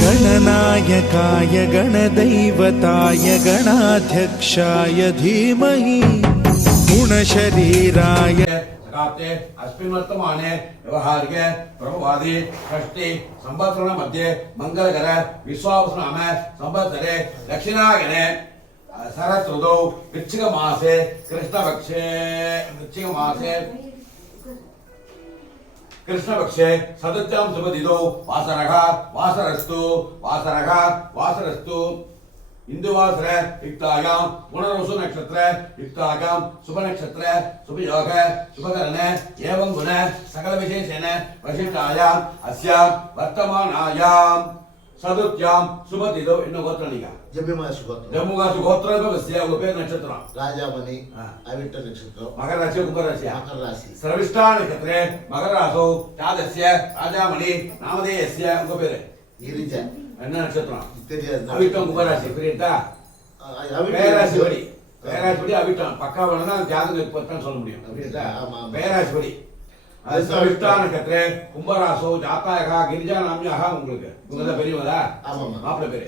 गणनायकाय गणदैवताय गणाध्यक्षाय धीमहि गुणशरीराय अस्मिन् वर्तमाने व्यवहारिके प्रभवादि षष्टि संवत्सरण मध्ये मंगलकर विश्वावसुनाम संवत्सरे दक्षिणायने शरत् ऋतौ वृश्चिक मासे कृष्णपक्षे सदत्यां शुभदिनौ वासरस्तु हिंदुवासरे युक्तायां पुनर्वसु नक्षत्रे युक्तायां शुभ नक्षत्रे शुभ योग शुभकरणे एवं गुण सकल विशेषेण वशिष्ठायां अस्यां वर्तमानायां सदुत्यां शुभदिनौ इन्नु गोत्रनिगा जम्मूगासु गोत्रस्य उपेर नक्षत्र राजामणि अविट्ट नक्षत्र मकर राशि कुंभ राशि मकर राशि सर्विष्ठा नक्षत्रे मकर राशौ तादस्य राजामणि नामधेयस्य उपेर गिरिजा என்ன நட்சத்திரம் அவிட்டம் கும்பராசி புரியுதா பேராசிபடி அவிட்டம் பக்காவனா ஜாதகம் இப்பதான் சொல்ல முடியும் புரியுதா பேராசிபடி அவிட்டா நட்சத்திரே கும்பராசோ ஜாத்தாயகா கிரிஜா நாமியாக உங்களுக்கு உங்க பெரியவங்களா மாப்பிள்ளை பேரு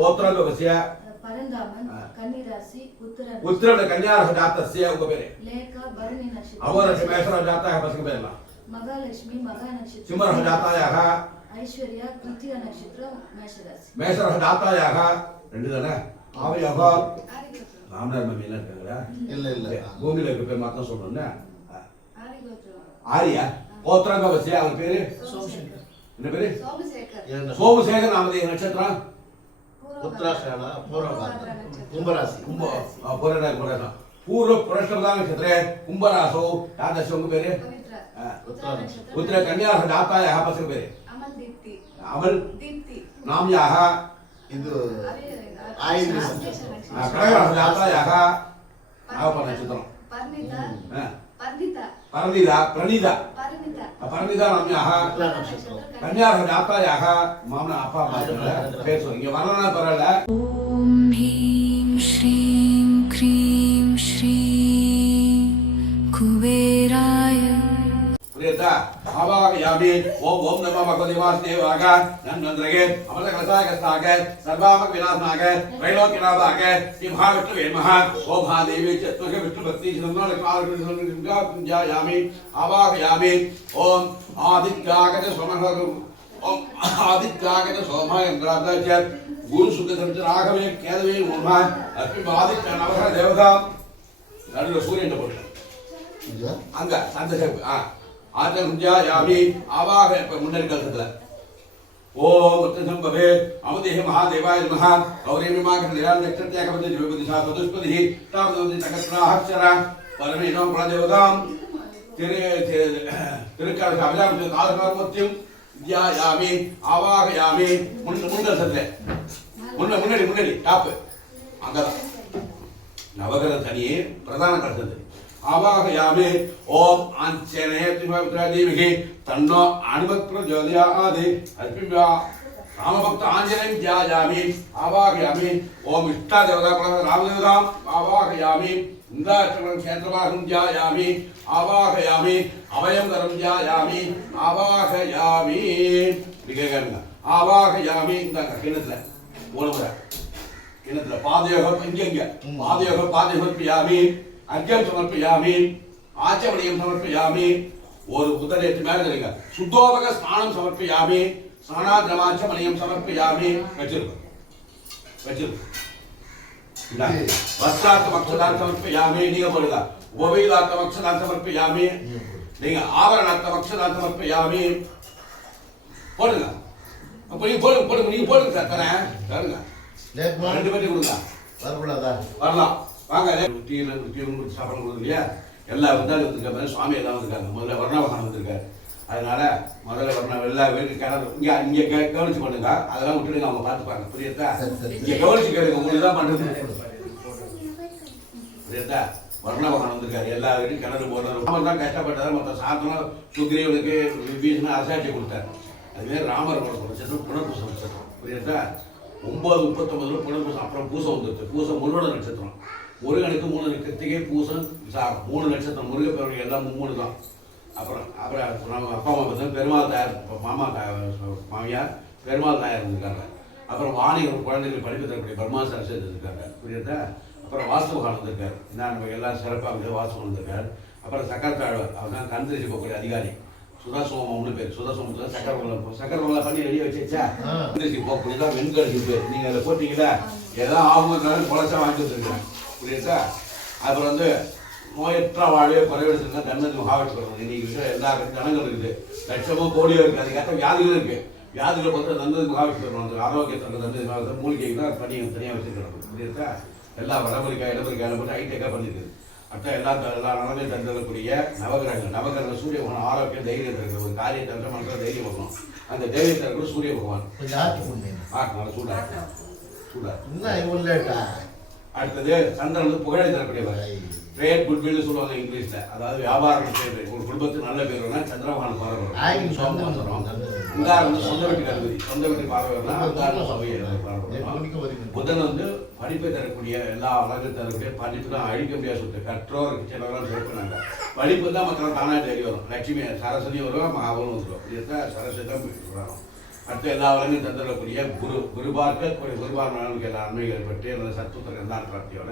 கோத்ரகவசிய பரந்தாமன் கன்னிராசி உத்திரட கன்னியாரக ஜாத்தஸ்ய உங்க பேரு லேக பரணி நட்சத்திரம் அவரச மேஷர ஜாத்தாயக பசங்க பேர்லாம் மகாலட்சுமி மகா நட்சத்திரம் சிம்மரக ஜாத்தாயக ஐஸ்வர்யா கிருத்திய நட்சத்திரம் மேஷராசி மேஷரக ஜாத்தாயக ரெண்டு தானே ஆவையாக ராமநாத மம்மில இருக்காங்களா இல்ல பூமியில இருக்க பேர் மாத்தம் சொல்றேன்னா ஆரியா கோத்ரகவசிய அவர் பேரு சோமசேகர் என்ன பேரு சோமசேகர் நாமதே நட்சத்திரம் உத்தராஷாட கும்பராசி पूर्व पुरस्कार क्षेत्रे कुंभरासो तादृश उंग पेरे उत्तर कन्या जातायाः पसक पेरे अमल नाम्याः इदु आयिन कनक जातायाः आवपन चित्रम परिणीता नाम्याः कन्या जातायाः मामना अपा पेसो इंगे वर्णना परल ओम ह्रीं श्रीं क्रीं श्रीं कुबेराय प्रियता आवाहयामि ओम नमः भगवते वासुदेवाय नंदन्द्रगे अमृतकलशाय सर्वामक विनाशनाय त्रैलोक्यनाथाय श्री महाविष्णुवे नमः ओम महादेवी चतुर्ष विष्णु भक्ति जायामि आवाहयामि ओम आदित्यागत सोमः इंद्रादय गुरु शुद्ध समिति राघवे केदवे नमः अस्मिन् आदित्य नवग्रह देवता नडुव सूर्यन पोषण अंग संदर्भ आचमयामि आवाह मुन्नरि कलसदल ओम उत्तंभवे अमदेह महादेवाय नमः गौरी विमाकं निरान नक्षत्याक बंधे दिव्यदिशा चतुष्पदिः तावदि तकत्राक्षर परमेनो प्रदेवतां तिरुकाल अभिलाम कालकारमत्यं ध्यायामि आवाहयामि मुन्नरि मुन्नरि टाप अंगदा नवग्रह तनिये प्रधान कलसदल आवाहयामि ओम आंजनेय देवी तन्नो हनुमत् प्रचोदयात् अस्मिन् रामभक्त आंजनेयं ध्यायामि आवाहयामि ओम इष्ट देवता रामदेवतां आवाहयामि इंद्राचरण क्षेत्रवासं ध्यायामि आवाहयामि अभयं करं ध्यायामि आवाहयामि विवेकानंद आवाहयामि इंदा किणत्ल ओलमुरा किणत्ल पादयोग इंगे पादयोग समर्पयामि अर्घ्यं समर्पयामि आचमनीयं समर्पयामि और उदरेति मेलगरिगा शुद्धोदक स्नानं समर्पयामि स्नानाद्रमाचमनीयं समर्पयामि वज्र वस्त्रार्थमक्षदान समर्पयामि नीग बोलेगा उपवेदार्थमक्षदान समर्पयामि नीग आवरणार्थमक्षदान समर्पयामि போடுங்க அப்ப நீ போடுங்க சார் தரேன் தருங்க ரெண்டு பேட்டி கொடுங்க வரலாம் வாங்க டீல சாப்பிட கொடுங்க இல்லையா எல்லா வந்தாலும் வந்திருக்காங்க சுவாமி எல்லாம் வந்திருக்காங்க முதல்ல வர்ணவகானம் வந்திருக்காரு அதனால முதல்ல வர்ண எல்லா பேருக்கு கிணறு இங்க கவனிச்சு பண்ணுங்க அதெல்லாம் விட்டுடுங்க அவங்க பார்த்துப்பாங்க புரியுதா இங்க கவனிச்சு கேளுங்க உங்களுக்கு தான் பண்றது புரியுதா வர்ணவகானம் வந்திருக்காரு எல்லா வீட்டும் கிணறு போடுறாரு ராமர் தான் கஷ்டப்பட்டாரு மொத்த சாத்தனம் சுக்ரீவனுக்கு விபீஷண அரசாட்சி கொடுத்தாரு அதுவே ராமர் நட்சத்திரம் புனர்பூச நட்சத்திரம் புரியுதா 9:39 புனர்பூசம் அப்புறம் பூசம் வந்துருச்சு பூசம் முருகன நட்சத்திரம் முருகனுக்கு 3 கிருத்திகை பூசம் விசாகம் 3 நட்சத்திரம் முருக பெருமாள் எல்லாம் 3 தான் அப்புறம் நம்ம அப்பா அம்மா பார்த்தா பெருமாள் தாயார் மாமா மாமியார் பெருமாள் நாயர் இருந்திருக்காங்க. அப்புறம் வாணிகர் குழந்தைகள் படிப்பு தரக்கூடிய பிரம்மா சரஸ்வதி இருந்திருக்காங்க. புரியுதா? அப்புறம் வாஸ்துகான் வந்திருக்காரு. என்ன நம்ம எல்லாம் சிறப்பாக வாஸ்துகான் வந்திருக்காரு. அப்புறம் சக்கரத்தாழ்வார், அவர் தான் கந்திரிச்சு போகக்கூடிய அதிகாரி. சுதாசோமம்னு பேர். சுதாசோமத்தில் சக்கரவங்களை பண்ணி ரெடியாக வச்சா கந்திரிச்சு போகக்கூடியதான் வெண்கடிச்சு பேர். நீங்கள் அதை போட்டிங்களா எதாவது ஆகுங்கிறத குறைச்சா வாங்கி வச்சுருக்கேன். புரியுதா? அப்புறம் வந்து நோயற்ற வாழ்வே குறைவெடுத்துருந்தா தன்னது மகாவிஷ்ணு இன்னைக்கு எல்லா ஜனங்கள் இருக்குது, லட்சமோ கோடியோ இருக்குது. அதுக்கேற்ற வியாதிகளும் இருக்குது. வியாதிகளை பொறுத்த தந்தது மகாவிஷ்ணு வந்து ஆரோக்கியத்தில் தந்தது மூலிகைக்கு தான் பண்ணி தனியாக வச்சுருக்கணும். புரியுதா? எல்லா வடமரிக்காய் இடமரிக்காய் போட்டு ஹைடெக்காக பண்ணியிருக்குது. அட்டை எல்லா நலனையும் தந்துடக்கூடிய நவகிரகங்கள் சூரிய பகவான் ஆரோக்கியம் தைரியம் இருக்கிற ஒரு காரியத்தை தந்த மனசில் தைரியம் வரணும். அந்த தைரியத்தை இருக்கிற சூரிய பகவான் நல்லா சூடா. அடுத்தது சந்திரன் வந்து புகழை தரக்கூடியவர். ட்ரேட் குட்வில் சொல்லுவாங்க இங்கிலீஷ்ல. அதாவது வியாபாரம் பேர். ஒரு குடும்பத்துக்கு நல்ல பேர் வேணா சந்திரபகவான் பார்வை வந்து சொந்த வீட்டுக்கு அனுமதி. சொந்த வீட்டுக்கு பார்வை வரலாம். புதன் வந்து படிப்பை தரக்கூடிய எல்லா வளர்ச்சி தரக்கூடிய படிப்பு தான் அழிக்க முடியாது சொல்லிட்டு கற்றோருக்கு சிலவெல்லாம் சேர்ப்பினாங்க. படிப்பு தான் மக்கள் தானாக தேடி வரும். லட்சுமி சரஸ்வதி வருவோம், மகாபலம் வந்துடும். இதுதான் சரஸ்வதி தான் போயிட்டு வரோம். அடுத்த எல்லா வளங்களையும் தந்துடக்கூடிய குரு பார்க்க குருபார்மனுக்கு எல்லா நன்மைகள் பற்றி அந்த சத்துவத்தில் எல்லா பிராப்தியோட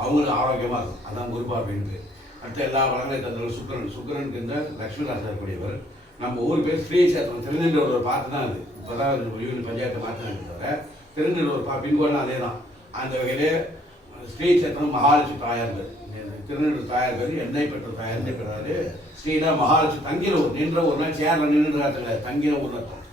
அவங்களும் ஆரோக்கியமாக இருக்கும். அதான் குரு பார்வைன்னு. அடுத்த எல்லா வளங்களையும் தந்துள்ள சுக்கரனுக்கு இந்த லட்சுமி ராசி இருக்கக்கூடியவர். நம்ம ஊர் பேர் ஸ்ரீ சேத்திரம் திருநெல்வேலூர் பார்த்து தான் அது. இப்போ தான் யூனியன் பஞ்சாயத்தை மாற்றினாங்க தவிர திருநெல்வேலூர் பின்கோடு அதே தான். அந்த வகையிலே ஸ்ரீ சேத்திரம் மகாலட்சுமி தாயார் பேர். திருநெல்வேலூர் தாயார் பேர் எண்ணெய் பெற்ற தாயார் பெறாரு. ஸ்ரீனா மகாலட்சுமி தங்கின ஊர். நின்ற ஊர்னா சேர்ல நின்று தங்கின ஊர் அர்த்தம்.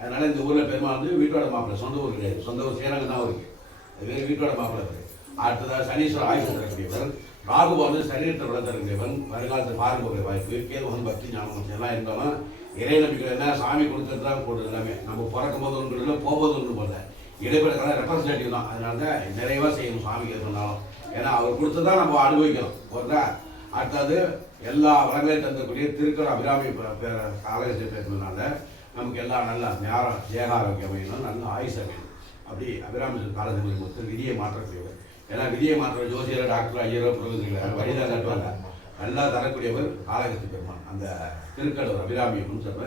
அதனால இந்த ஊரில் பெருமாள் வந்து வீட்டோட மாப்பிள்ளை. சொந்த ஊர் கிடையாது. சொந்த ஊர் சேரங்க தான் இருக்கு. அது வேறு வீட்டோட மாப்பிள்ளை இருக்கு. அடுத்ததாக சனீஸ்வரர் ஆயுஷ் தரக்கூடியவர். ராகு வந்து சரீரத்தை விட தரக்கூடியவன். வருங்காலத்தில் பார்க்கக்கூடிய வாய்ப்பு. கேது வந்து பக்தி ஞானம் எல்லாம் இருந்தாலும் இறை நம்பிக்கை என்ன சாமி கொடுத்தது தான் போடுறது எல்லாமே. நம்ம பிறக்கும் போது ஒன்று இல்லை, போகும்போது ஒன்று போடல. இடைப்பெறக்கான ரெப்ரஸன்டேட்டிவ் தான். அதனால தான் நிறைவாக செய்யணும் சாமிக்கு எது சொன்னாலும். ஏன்னா அவர் கொடுத்ததான் நம்ம அனுபவிக்கணும். போதா? அடுத்தது எல்லா வளங்களையும் தந்தக்கூடிய திருக்கர் அபிராமி காலேஜ் பேசுறதுனால நமக்கு எல்லாம் நல்லா ஞானம் தேகாரோக்கியம் வேணும், நல்ல ஆயுஷ் வேணும். அப்படி அபிராமி காலேஜ் மொத்தம் விதியை மாற்றக்கூடியவர். ஏன்னா விதியை மாற்ற ஜோசியர், டாக்டர், ஐயரோ, புரோகிதர்கள் வழிதான் கட்டுவாங்க. நல்லா தரக்கூடியவர் காலகத்தி பெருமான். அந்த திருக்கடூர் அபிராமியம்னு சொல்ற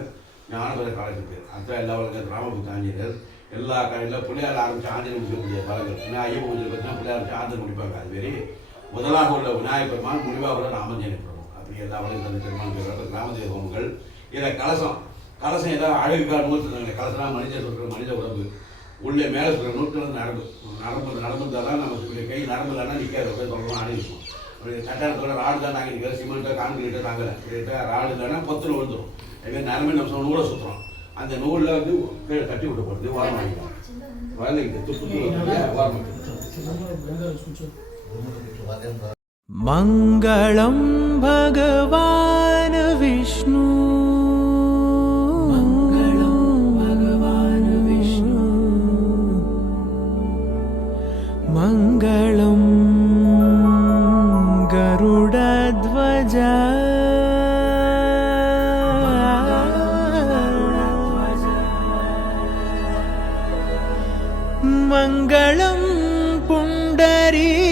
ஞானபுர காலேஜுக்கு அந்த எல்லா வளங்கள் ராமபுத்த ஆஞ்சநேயர் எல்லா காலையில் பிள்ளையார் ஆரம்பித்து ஆஞ்சநேயர் முடிக்கக்கூடிய காலங்கள். ஏன்னா ஐயப்ப பூஜை பற்றினா பிள்ளையார் ஆஞ்சநேயர் முடிப்பாங்க. அதுமாரி முதலாக உள்ள விநாயகர் பெருமான், முடிவாக உள்ள ராமஞ்சேனி பெருமான். அப்படி எல்லா வளங்கள் தந்த பெருமான் பேர் கிராமதேவ ஹோமங்கள். இதை கலசம் ஏதாவது அழகுக்காக நூற்றுனாங்க. கலசம்னா மனித சொல்கிற மனித உடம்பு உள்ளே மேலே சொல்கிற நூற்று நடந்துருந்தால் தான் நமக்கு கை நரம்பு இல்லைன்னா நிற்காது. சொல்லணும் அணிவிக்கும். அப்படி கட்டாயத்தோட ராடு தான் நாங்கள் நிற்கிறோம். சிமெண்ட்டோ கான்கிரீட்டோ தாங்கலை. ராடு இல்லைன்னா பொத்துன்னு விழுந்துடும். எங்கே நரம்பு நம்ம நூலை சுற்றுறோம். அந்த நூலில் வந்து கீழே தட்டி விட்டு போகிறது ஓரம் வாங்கிக்கலாம். வளர்ந்துக்கிட்டு துப்பு ஓரம். மங்களம் பகவான் விஷ்ணு. மங்களம் கருடத்வஜ. மங்களம் புண்டரீகாக்ஷः.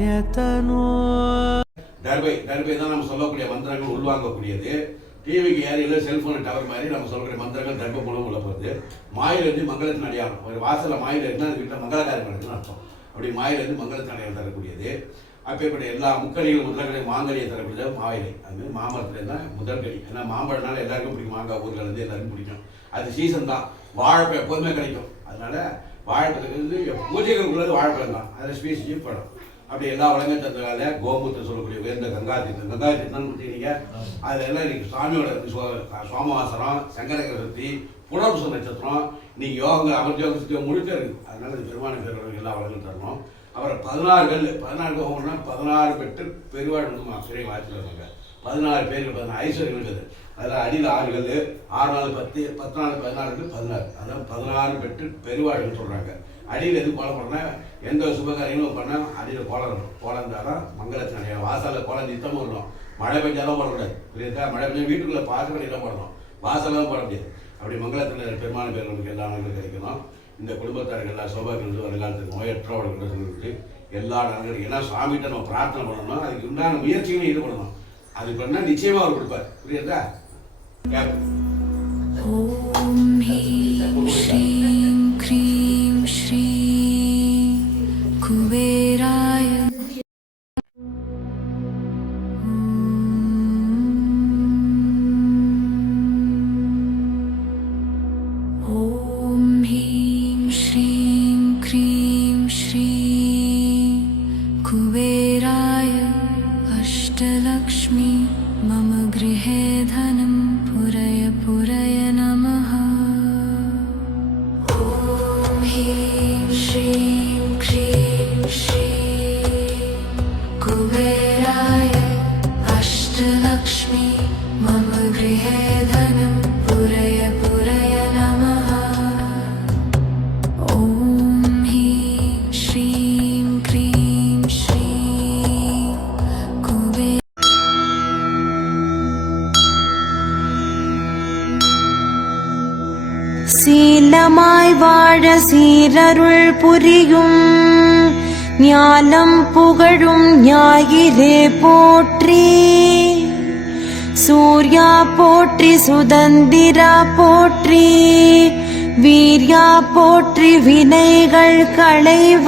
மங்களாயதனோ. தர்பை தான் நம்ம சொல்லக்கூடிய மந்திரங்கள் உள்வாங்கக்கூடியது. டிவிக்கு ஏரியில் செல்ஃபோன் டவர் மாதிரி நம்ம சொல்லக்கூடிய மந்திரங்கள் தர்ப மூலம் உள்ள போகுது. மாயிலிருந்து மங்களத்தின் அடையாளம். ஒரு வாசலில் மாயில் இருந்தால் அது வீட்டில் மங்களகாரம் நடக்குதுன்னு அர்த்தம். அப்படி மாயிலிருந்து மங்களத்தின் அடையாளம் தரக்கூடியது. அப்பேற்பட்ட எல்லா முக்கணிகளும் முதல்கடி மாங்கனியை தரக்கூடியது மாவிலை. அதுமாதிரி மாமரத்துலேருந்து தான் முதல்கடி. ஏன்னா மாம்பழம்னால எல்லாருக்கும் பிடிக்கும். மாங்காய் ஊர்கள்லேருந்து எல்லாருக்கும் பிடிக்கும். அது சீசன் தான். வாழைப்பழம் எப்போதுமே கிடைக்கும். அதனால வாழைப்பழத்துக்கு வந்து பூஜைகள் உள்ளது வாழைப்பழம் தான். அதில் ஸ்பீசியும் பழம். அப்படி எல்லா வளங்கள் தந்ததால கோமுத்தை சொல்லக்கூடிய உயர்ந்த கங்கா தீர்த்தம் பார்த்தீங்க. அதில் எல்லாம் இன்னைக்கு சுவாமியோட சோமவாசனம், சங்கரகர சக்தி, புனர்பூச நட்சத்திரம், இன்னைக்கு யோகங்கள் அமர்ஜோக முழுக்க இருக்குது. அதனால இது பெருமான பேர் எல்லா வளங்களும் தரணும். அப்புறம் 14 ஹோமம்னா 16 பெற்று பெருவாழ் சிறை வாய்ச்சில் இருந்தாங்க. 16 பேர்கள் 16 ஐஸ்வர்யம் இருக்குது. அதில் அடியில் 6 கல், 6 நாள் 10, 10 நாள் 14, 16. அதான் 16 பெற்று பெருவாழ்னு சொல்கிறாங்க. அடியில் எது கோலம் போடனா எந்த சுபகாரியங்களும் பண்ணால் அடியில் கோலம் இருக்கணும். கோலம் இருந்தால் தான் மங்களத்தின் அடையாளம். வாசலில் கோலம் நித்தமும் இருக்கணும். மழை பெஞ்சாலும் போடக்கூடாது. புரியுதா? மழை பெஞ்சா வீட்டுக்குள்ளே பாசுபடியெல்லாம் போடணும். வாசலாம் போட முடியாது. அப்படி மங்களத்தில் பெருமான பேர்களுக்கு எல்லா நாளும் கிடைக்கணும். இந்த குடும்பத்தார்கள் எல்லா சௌபாகியம் வருங்காலத்துக்கு நோயற்றவர்களுக்கு எல்லா நலன்களும். ஏன்னா சாமிகிட்ட நம்ம பிரார்த்தனை பண்ணணும், அதுக்கு உண்டான முயற்சிகளை ஈடுபடணும். அது பண்ணால் நிச்சயமா அவர் கொடுப்பார். புரியுதா? ॐ ह्रीं श्रीं क्रीं श्रीं कुबेराय ॐ ह्रीं श्रीं क्रीं श्रीं कुबेराय अष्टलक्ष्मी मम गृहे धनं पुरय पुरय नमः। ॐ ह्रीं श्रीं क्रीं श्रीं कुबेराय अष्टलक्ष्मी मम गृहे धनं पुरय पुरय नमः। ॐ ह्रीं श्रीं क्रीं श्रीं कुबेराय சீலமாய் வாழ சீரருள் புரியும் ஞானம் புகழும் ஞாயிறே போற்றி. சூர்யா போற்றி சுதந்திரா போற்றி, வீர்யா போற்றி வினைகள் களைவாய்.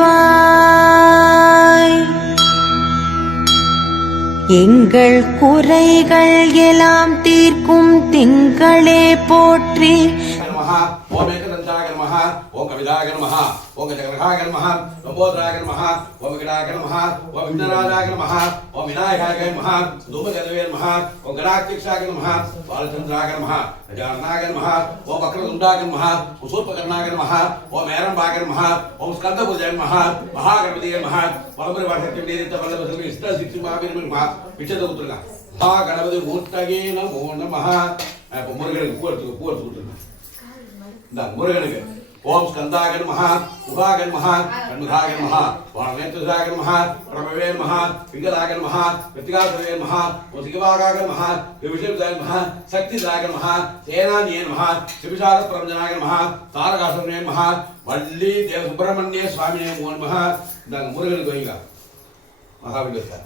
எங்கள் குறைகள் எல்லாம் தீர்க்கும் திங்களே போற்றி. ओम एकदंताय नमः, ओम कविदाय नमः, ओम गजकर्णाय नमः, ओम बोधराय नमः, ओम विकटाय नमः, ओम विघ्नराजाय नमः, ओम विनायकाय नमः, धूमकेतवे नमः, ओम गणाध्यक्षाय नमः, बालचंद्राय नमः, गजाननाय नमः, ओम वक्रतुंडाय नमः, ओम शूर्पकर्णाय नमः, ओम ऐरंबाय नमः, ओम स्कंदभुजाय नमः, महागणपतिये नमः, परमपरिवारशक्तिवेदित वल्लभसर्व इष्टसिद्धिमाविर्म नमः. विचतुत्रगा महागणपति मूर्तये नमो नमः. मुरुगனுக்கு பூ எடுத்து இந்த முருகனுக்கு ஓம் ஸ்கந்தாய நமஹ, குஹாய நமஹ, கண்முகாய நமஹ, வாணநேத்ராய நமஹ, பிரபவே நமஹ, பிங்களாய நமஹ, கிருத்திகாசவே நமஹ, ஓம் சிகவாகாய நமஹ, விவிஷேதாய நமஹ, சக்திதாய நமஹ, சேனானியே நமஹ, சிவிசார பிரபஞ்சனாய நமஹ, தாரகாசுரனே நமஹ, வள்ளி தேவ சுப்பிரமணிய சுவாமியே நமஹ. இந்த முருகனுக்கு வைங்க மகாவிஷ்ணு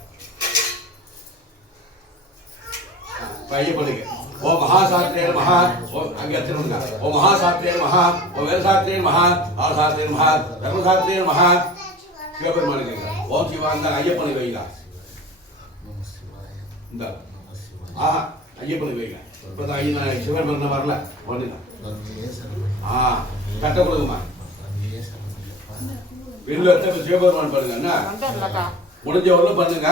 பையப்பனுக்கு ஓம் மகாசாத்ரே நமஹ, ஓம் அங்கத்திரங்க ஓம் மகாசாத்ரே நமஹ, ஓம் வேதசாத்ரே நமஹ, ஆசாத்ரே நமஹ, தர்மசாத்ரே நமஹ. சிவபெருமானுக்கு ஓம் சிவா. இந்த ஐயப்பனுக்கு வைங்க இந்த ஐயப்பனுக்கு வைங்க. இப்பதான் ஐயன் சிவபெருமான் வரல ஒண்ணுங்க. கட்ட கொடுக்குமா வில்லத்தை சிவபெருமான் பண்ணுங்க. என்ன முடிஞ்சவர்களும் பண்ணுங்க,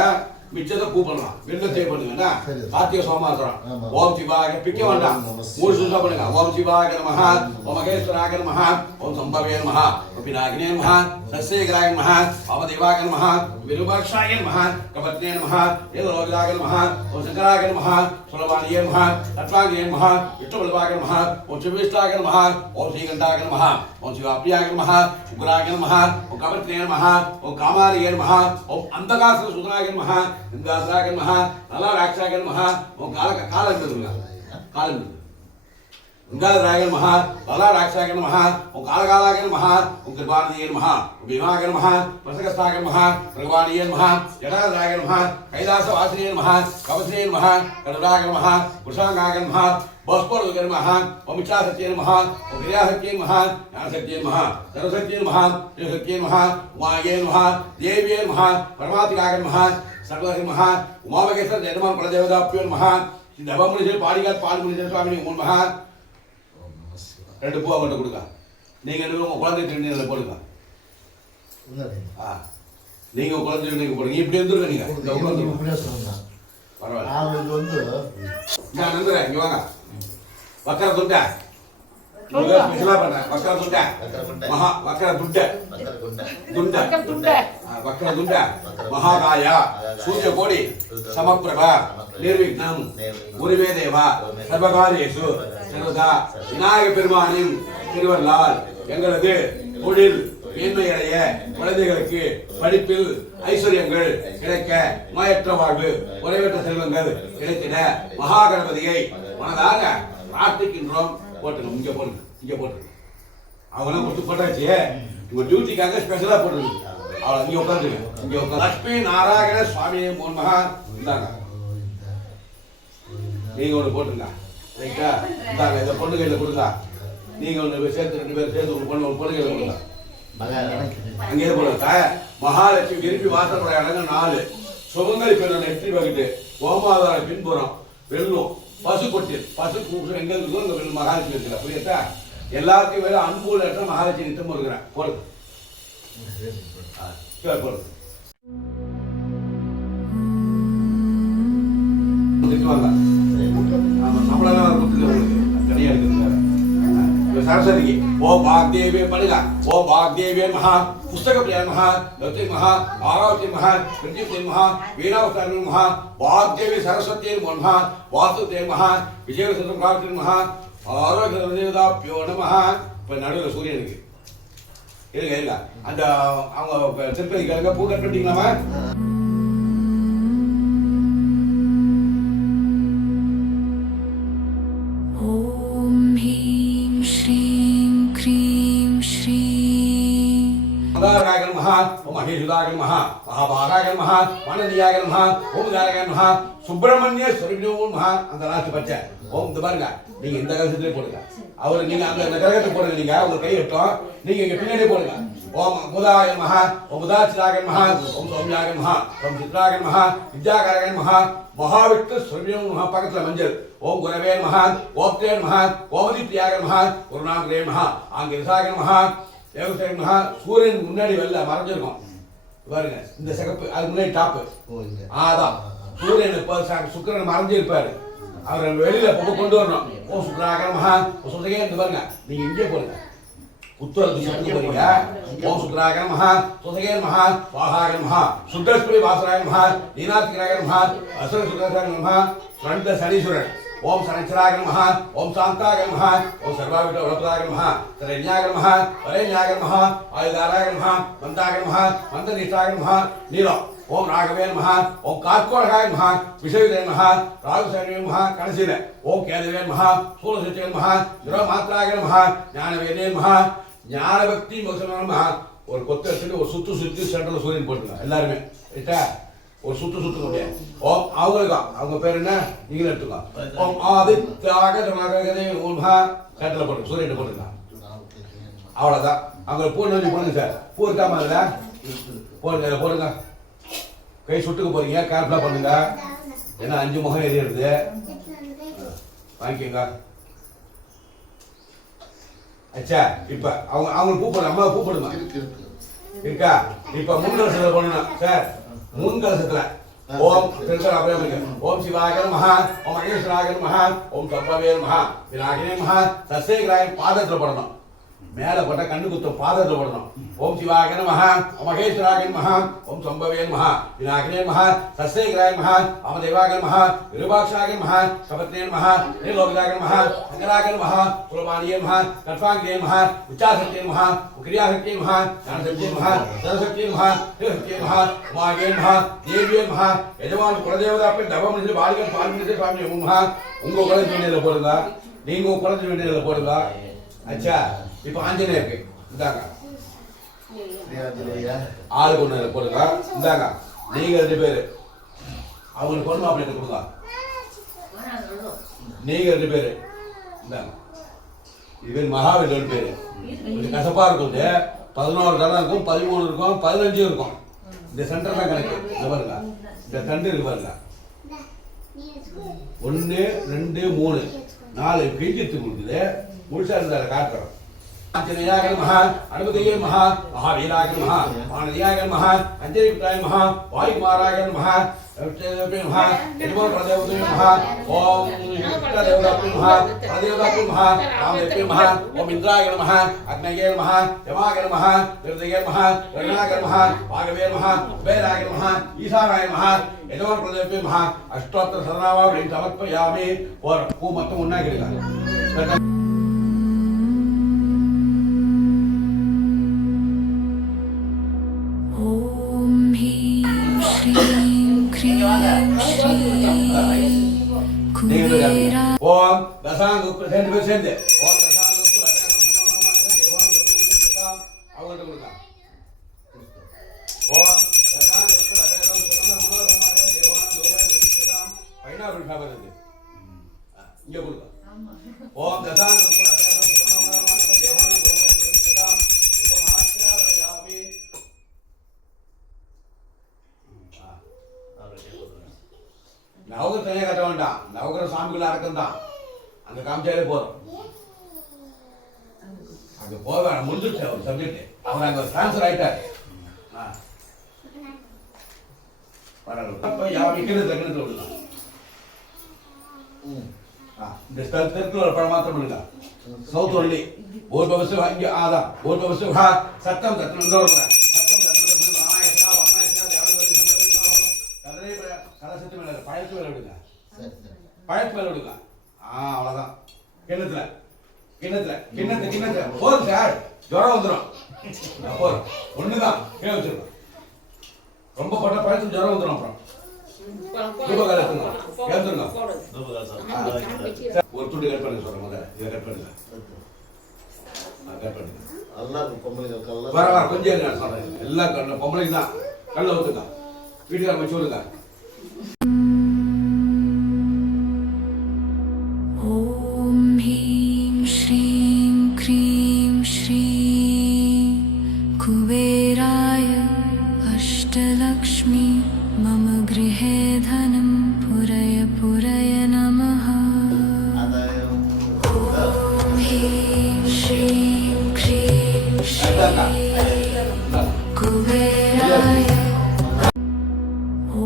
மிச்சத்தை கூப்பிடலாம். வில்லத்தை பண்ணுங்கன்னா கார்த்திகை சோமாசனம். ஓம் சிவாய பிக்க வேண்டாம், 3 சுத்தம் பண்ணுங்க. ஓம் சிவாய நமஹ, ஓம் மகேஸ்வராய நமஹ, ஓம் சம்பவே நமஹ, ஓம் பினாகினே நமஹ, சஸ்யேகராய நமஹ, வாமதேவாய நமஹ, விருபாக்ஷாய நமஹ, கபத்னே நமஹ, ஏகலோகிதாய நமஹ, ஓம் சங்கராய நமஹ, சுலபானியே நமஹ, தத்வாங்கியே நமஹ, விஷ்ணுபல்வாய நமஹ, ஓம் சிவிஷ்டாய நமஹ, ஓம் ஸ்ரீகண்டாய நமஹ, ஓம் சிவாப்ரியாய நமஹ, உக்ராய நமஹ, ஓம் கபத்னே நமஹ, ஓம் காமாரியே நமஹ, ஓம் அந்தகாசுர சுதராய நமஹ, இந்தாசுராய நமஹ, நலாராக்ஷாய நமஹ, ஓம் காலந்துருங்க காலந்து இந்தாசுராய நமஹ, நலாராக்ஷாய நமஹ, ஓம் காலகாலாய நமஹ, ஓம் கிருபாநிதியே நமஹ, ஓம் பீமாய நமஹ, பிரசகஸ்தாய நமஹ, பிரகவானியே நமஹ, ஜடாதராய நமஹ, கைலாசவாசினே நமஹ, கவசே நமஹ, கருடாய நமஹ, புருஷாங்காய நமஹ, பஸ்போர்வக நமஹ, ஓம் இச்சாசக்தியே நமஹ, ஓம் கிரியாசக்தியே நமஹ, ஞானசக்தியே நமஹ, சர்வசக்தியே நமஹ, சிவசக்தியே நமஹ, உமாயே நமஹ, தேவியே நமஹ, பரமாத்மிகாய நமஹ, சர்வசக்தி நமஹ, உமாமகேஸ்வர ஜெயமான் குலதேவதாப்யோ நமஹ, இந்த நவமுனிகள் பாடிகார் பால்முனிகள் சுவாமி நமஹ. 2 பூ அவங்கள்ட்ட கொடுங்க. நீங்க உங்க குழந்தை திருநீரில் போடுங்க. நீங்க குழந்தை திருநீர் போடுங்க. இப்படி இருந்துருங்க. நீங்க பரவாயில்ல. நான் நம்புறேன். இங்க வாங்க. வக்கர துண்டை ஸ்பெஷலா பண்றேன். வக்கர துண்டை மகா வக்கர துண்டை வக்கர துண்டை மகாகாயா சூரிய கோடி சமப்பிரபா நிர்விக்னம் குருவே தேவா சர்வகாரியேஷு சர்வதா விநாயக பெருமானின் திருவருளால் எங்களது தொழில் மேன்மையடைய, குழந்தைகளுக்கு படிப்பில் ஐஸ்வர்யங்கள் கிடைக்க, நோயற்ற வாழ்வு, குறைவற்ற செல்வங்கள் கிடைத்திட மகா கணபதியை மனதாக பிரார்த்திக்கின்றோம். போட்டுங்க. இங்க போடுங்க. இங்க போட்டுருங்க. அவங்களாம் கொடுத்து போட்டாச்சு. உங்க டியூட்டிக்காக ஸ்பெஷலா போட்டுருக்கு. அவ்வளோ இங்கே உட்காந்துருங்க. இங்கே உட்காந்து லட்சுமி நாராயண சுவாமியே மோன்மகா இந்தாங்க. நீங்கள் ஒன்று போட்டுருங்க. ரைட்டா? இந்தாங்க இந்த பொண்ணு கையில் கொடுங்க. நீங்கள் ஒன்று சேர்த்து 2 பேர் சேர்த்து ஒரு பொண்ணு கையில் கொடுங்க. அங்கேயே போடுங்க. மகாலட்சுமி விரும்பி வாசப்பட இடங்கள் 4. சுமங்கலி பெண்ணை நெற்றி வகிட்டு கோமாதார பின்புறம் வெல்லும் பசு கொட்டில் பசு கூப்பிட்டு எங்க இருக்கோ இந்த மகாலட்சுமி இருக்கிற புரியுதா? எல்லாத்தையும் வேலை அன்பு லட்சம் மகாலட்சுமி நித்தம் இருக்கிறேன். போடுங்க போடுங்க. திட்டுவாங்க. ஆமா நம்மளெல்லாம் கொடுத்துருக்க உங்களுக்கு தனியா இருக்குது. சரஸ்வதிக்கு ஓ பாக்தேவே படுங்க. ஓ பாக்தேவே மகா புஸ்தக பிரியா மகா லட்சுமி மகா பாராவதி மகா பிரத்யுப்தி மகா வீணாவதாரணி மகா பாக்தேவி சரஸ்வதி மகா வாசுதே மகா விஜயசந்திர பிராப்தி மகா ஆரோக்கிய தேவதாப்யோ நமஹ. இப்போ நடுவில் சூரியனுக்கு இருங்க அந்த அவங்க திருப்பதி கிழங்க பூ கட்டிட்டீங்களாமா? மகா ஓம் அகிஷுதாய மகா மகாபாகாய மகா மனதியாய மகா ஓம் காரகாய மகா சுப்பிரமணிய ஸ்வரூபியோ மகா. அந்த லாஸ்ட் பச்சை ஓம் இந்த பாருங்க. நீங்க இந்த கலசத்திலே போடுங்க. அவர் நீங்க அந்த கலகத்தை போடுங்க. நீங்க உங்க கை விட்டோம் நீங்க இங்க பின்னாடி போடுங்க. ஓம் அமுதாய மகா ஓம் உதாசிராய மகா ஓம் சௌமியாய மகா ஓம் சித்ராய மகா வித்யாகாரகாய மகா மகாவிஷ்ணு ஸ்வரூபியோ மகா. பக்கத்துல மஞ்சள் ஓம் குரவே மகா கோப்தே மகா கோமதி பிரியாய மகா குருநாமரே மகா ஆங்கிரசாய மகா தேவசேன மகா. சூரியன் முன்னாடி வெளில மறைஞ்சிருக்கும் பாருங்க. இந்த சிகப்பு அது முன்னாடி டாப்பு. அதான் சூரியன் சுக்கிரன் மறைஞ்சிருப்பாரு. அவர் வெளியில கொண்டு வரணும். ஓ சுக்ராகர மகா சுத்தகே இந்த பாருங்க. நீங்க இங்கே போடுங்க. உத்தரத்துக்கு சுட்டு போறீங்க. ஓம் சுக்ராகர மகா சுத்தகே மகா வாகாகர மகா சுத்தஸ்பிரி வாசராய மகா நீனாத்திகராய மகா அசுர சுக்ராகர மகா ஸ்ரந்த சனீஸ்வரன். ஓம் சனச்சராய மகா ஓம் சாந்தாய மகா ஓம் சர்வாவிட உலகதாய மகா சரண்யாய மகா வரண்யாய மகா ஆயுதாராய மகா மந்தாய மகா மந்தநிஷ்டாய மகா நீலம். ஓம் ராகவே மகா ஓம் கார்கோடகாய மகா விஷயுதே மகா ராகுசேனே மகா. கடைசியில ஓம் கேதவே மகா சூலசத்திய மகா மாத்திராய மகா ஞானவேதே மகா ஞானபக்தி மோசமான மகா. ஒரு கொத்து எடுத்துட்டு ஒரு சுத்தி சென்டர்ல சூரியன் போட்டுங்க எல்லாருமே. ரைட்டா? ஒரு சுத்து முடியாது. ஓம் அவங்களுக்கு அவங்க பேர் என்ன நீங்களும் எடுத்துக்கோ. ஓம் ஆதித்யாக மகா சென்டர்ல போட்டுங்க. சூரியன் போட்டுங்க. அவ்வளவுதான். அவங்க பூ நோஞ்சி போடுங்க சார். பூ இருக்காம அதுல போடுங்க. போடுங்க. கை சுட்டுக்க போறீங்க. கேர்ஃபுல்லா பண்ணுங்க. ஏன்னா 5 முகம் எரியுது. வாங்கிக்கோங்க. அச்சா இப்ப அவங்க பூ போடுங்க. அம்மா பூ போடுங்க. இருக்கா? இப்ப முன்கலசத்துல போடணும் சார். முன்கலசத்துல ஓம் ஓம் சிவாய மகா ஓம் மகேஸ்வராய மகா ஓம் சம்பவே மகா விநாயகனே மகா சசேகராய பாதத்துல போடணும். மேல போட்ட கண்ணு குத்தும் பாதத்துல போடணும். ஓம் சிவாய மகா ஓம் மகேஸ்வராய மகா ஓம் சம்பவே மகா விநாயகனே மகா சசேகராய மகா அமதேவாய மகா விருபாக்ஷாய மகா சபத்னே மகா நிலோகதாய மகா சங்கராய மகா குலபானியே மகா கல்பாங்கியே மகா உச்சாசக்தியே மகா உக்ரியாசக்தியே மகா ஞானசக்தியே மகா சரஸ்வதியே மகா தேவசக்தியே மகா உமாயே மகா தேவியே மகா எஜமான் குலதேவதாப்பின் தவமனித பாலிகன் பால்மனித சுவாமி மகா. உங்க குலத்து வேண்டியதுல போடுங்க. நீங்க உங்க குலத்து வேண்டியதுல போடுங்க. அச்சா இப்ப ஆஞ்சநேயருக்கு இந்தாங்க. ஆளுக்கு ஒண்ணு போடுங்க. இந்தாங்க. நீங்க 2 பேரு அவங்களுக்கு பொண்ணு மாப்பிள்ளை கொடுங்க. நீங்க 2 பேரு இந்தாங்க. இது மகாவீர் 2 பேரு. கொஞ்சம் கசப்பா இருக்கும். 11 தடம் இருக்கும், 13 இருக்கும், 15 இருக்கும். இந்த சென்டர் தான் கணக்கு. இந்த பாருங்க. இந்த தண்டு இருக்கு பாருங்க. 1 2 3 4 பிரிஞ்சு கொடுக்குது. முழுசா இருந்தால காட்டுறோம். ஆஞ்சநேயாய மகா அனுமதியே மகா மகாவீராய மகா ஆனதியாய மகா அஞ்சலிபுத்தாய மகா வாயுகுமாராய மகா மகா எஜமான பிரதேவதே மகா ஓம் தேவதாப்தி மகா பிரதேவதாப்தி மகா ராமதேவ்ய மகா ஓம் இந்திராய மகா அக்னயே மகா யமாய மகா நிருதயே மகா ரணாய மகா வாகவே மகா குபேராய மகா ஈசானாய மகா எஜமான பிரதேவதே மகா அஷ்டோத்தர சரணாவாவளி சமர்ப்பயாமி. ஒரு பூ மொத்தம் ஒண்ணா கிடையாது. ஓம் தசாங்கு சேர்ந்து ஓம் தசாங்கு அவங்கள்ட்ட கொடுங்க. என்ன அப்படி ஃபேவர் இருக்கு இங்க கொடுங்க ஆமா. ஓம் தசாங்க நவகர் தனியாக கட்ட வேண்டாம். நவகர சாமிகள் அடக்கம் தான். அங்க காமிச்சாலே போதும். அங்க போக வேணாம், முடிஞ்சிருச்சு அவர் சப்ஜெக்ட். அவர் அங்க டிரான்ஸ்ஃபர் ஆயிட்டார். இந்த தெற்கு ஒரு படம் மாத்திரம் பண்ணுங்க. சவுத் ஒன்லி ஒரு பவசு இங்க ஆதான் ஒரு பவசு சத்தம் சத்தம் இன்னொரு சத்தம் சத்தம் கலசத்து மேல பழத்து மேல விடுங்க. பழத்து மேல விடுங்க. அவ்வளவுதான். கிண்ணத்துல போதும் சார். ஜுரம் வந்துடும். போதும் ஒண்ணுதான் கீழே வச்சிருக்கோம். ரொம்ப போட்டா பழத்து ஜுரம் வந்துடும். அப்புறம் ஒரு துண்டு கட் பண்ணி சொல்றேன். முதல்ல இதை கட் பண்ணுங்க. கட் பண்ணுங்க. வர கொஞ்சம் நான் சொல்றேன். எல்லா பொம்பளைங்க தான் கல்ல ஊத்துங்க. வீட்டுக்கார வச்சு விடுங்க. ॐ ह्रीं श्रीं क्रीं श्रीं कुबेराय अष्टलक्ष्मी मम गृहे धनं पुरय नमः ॐ ह्रीं श्रीं क्रीं श्रीं कुबेराय ॐ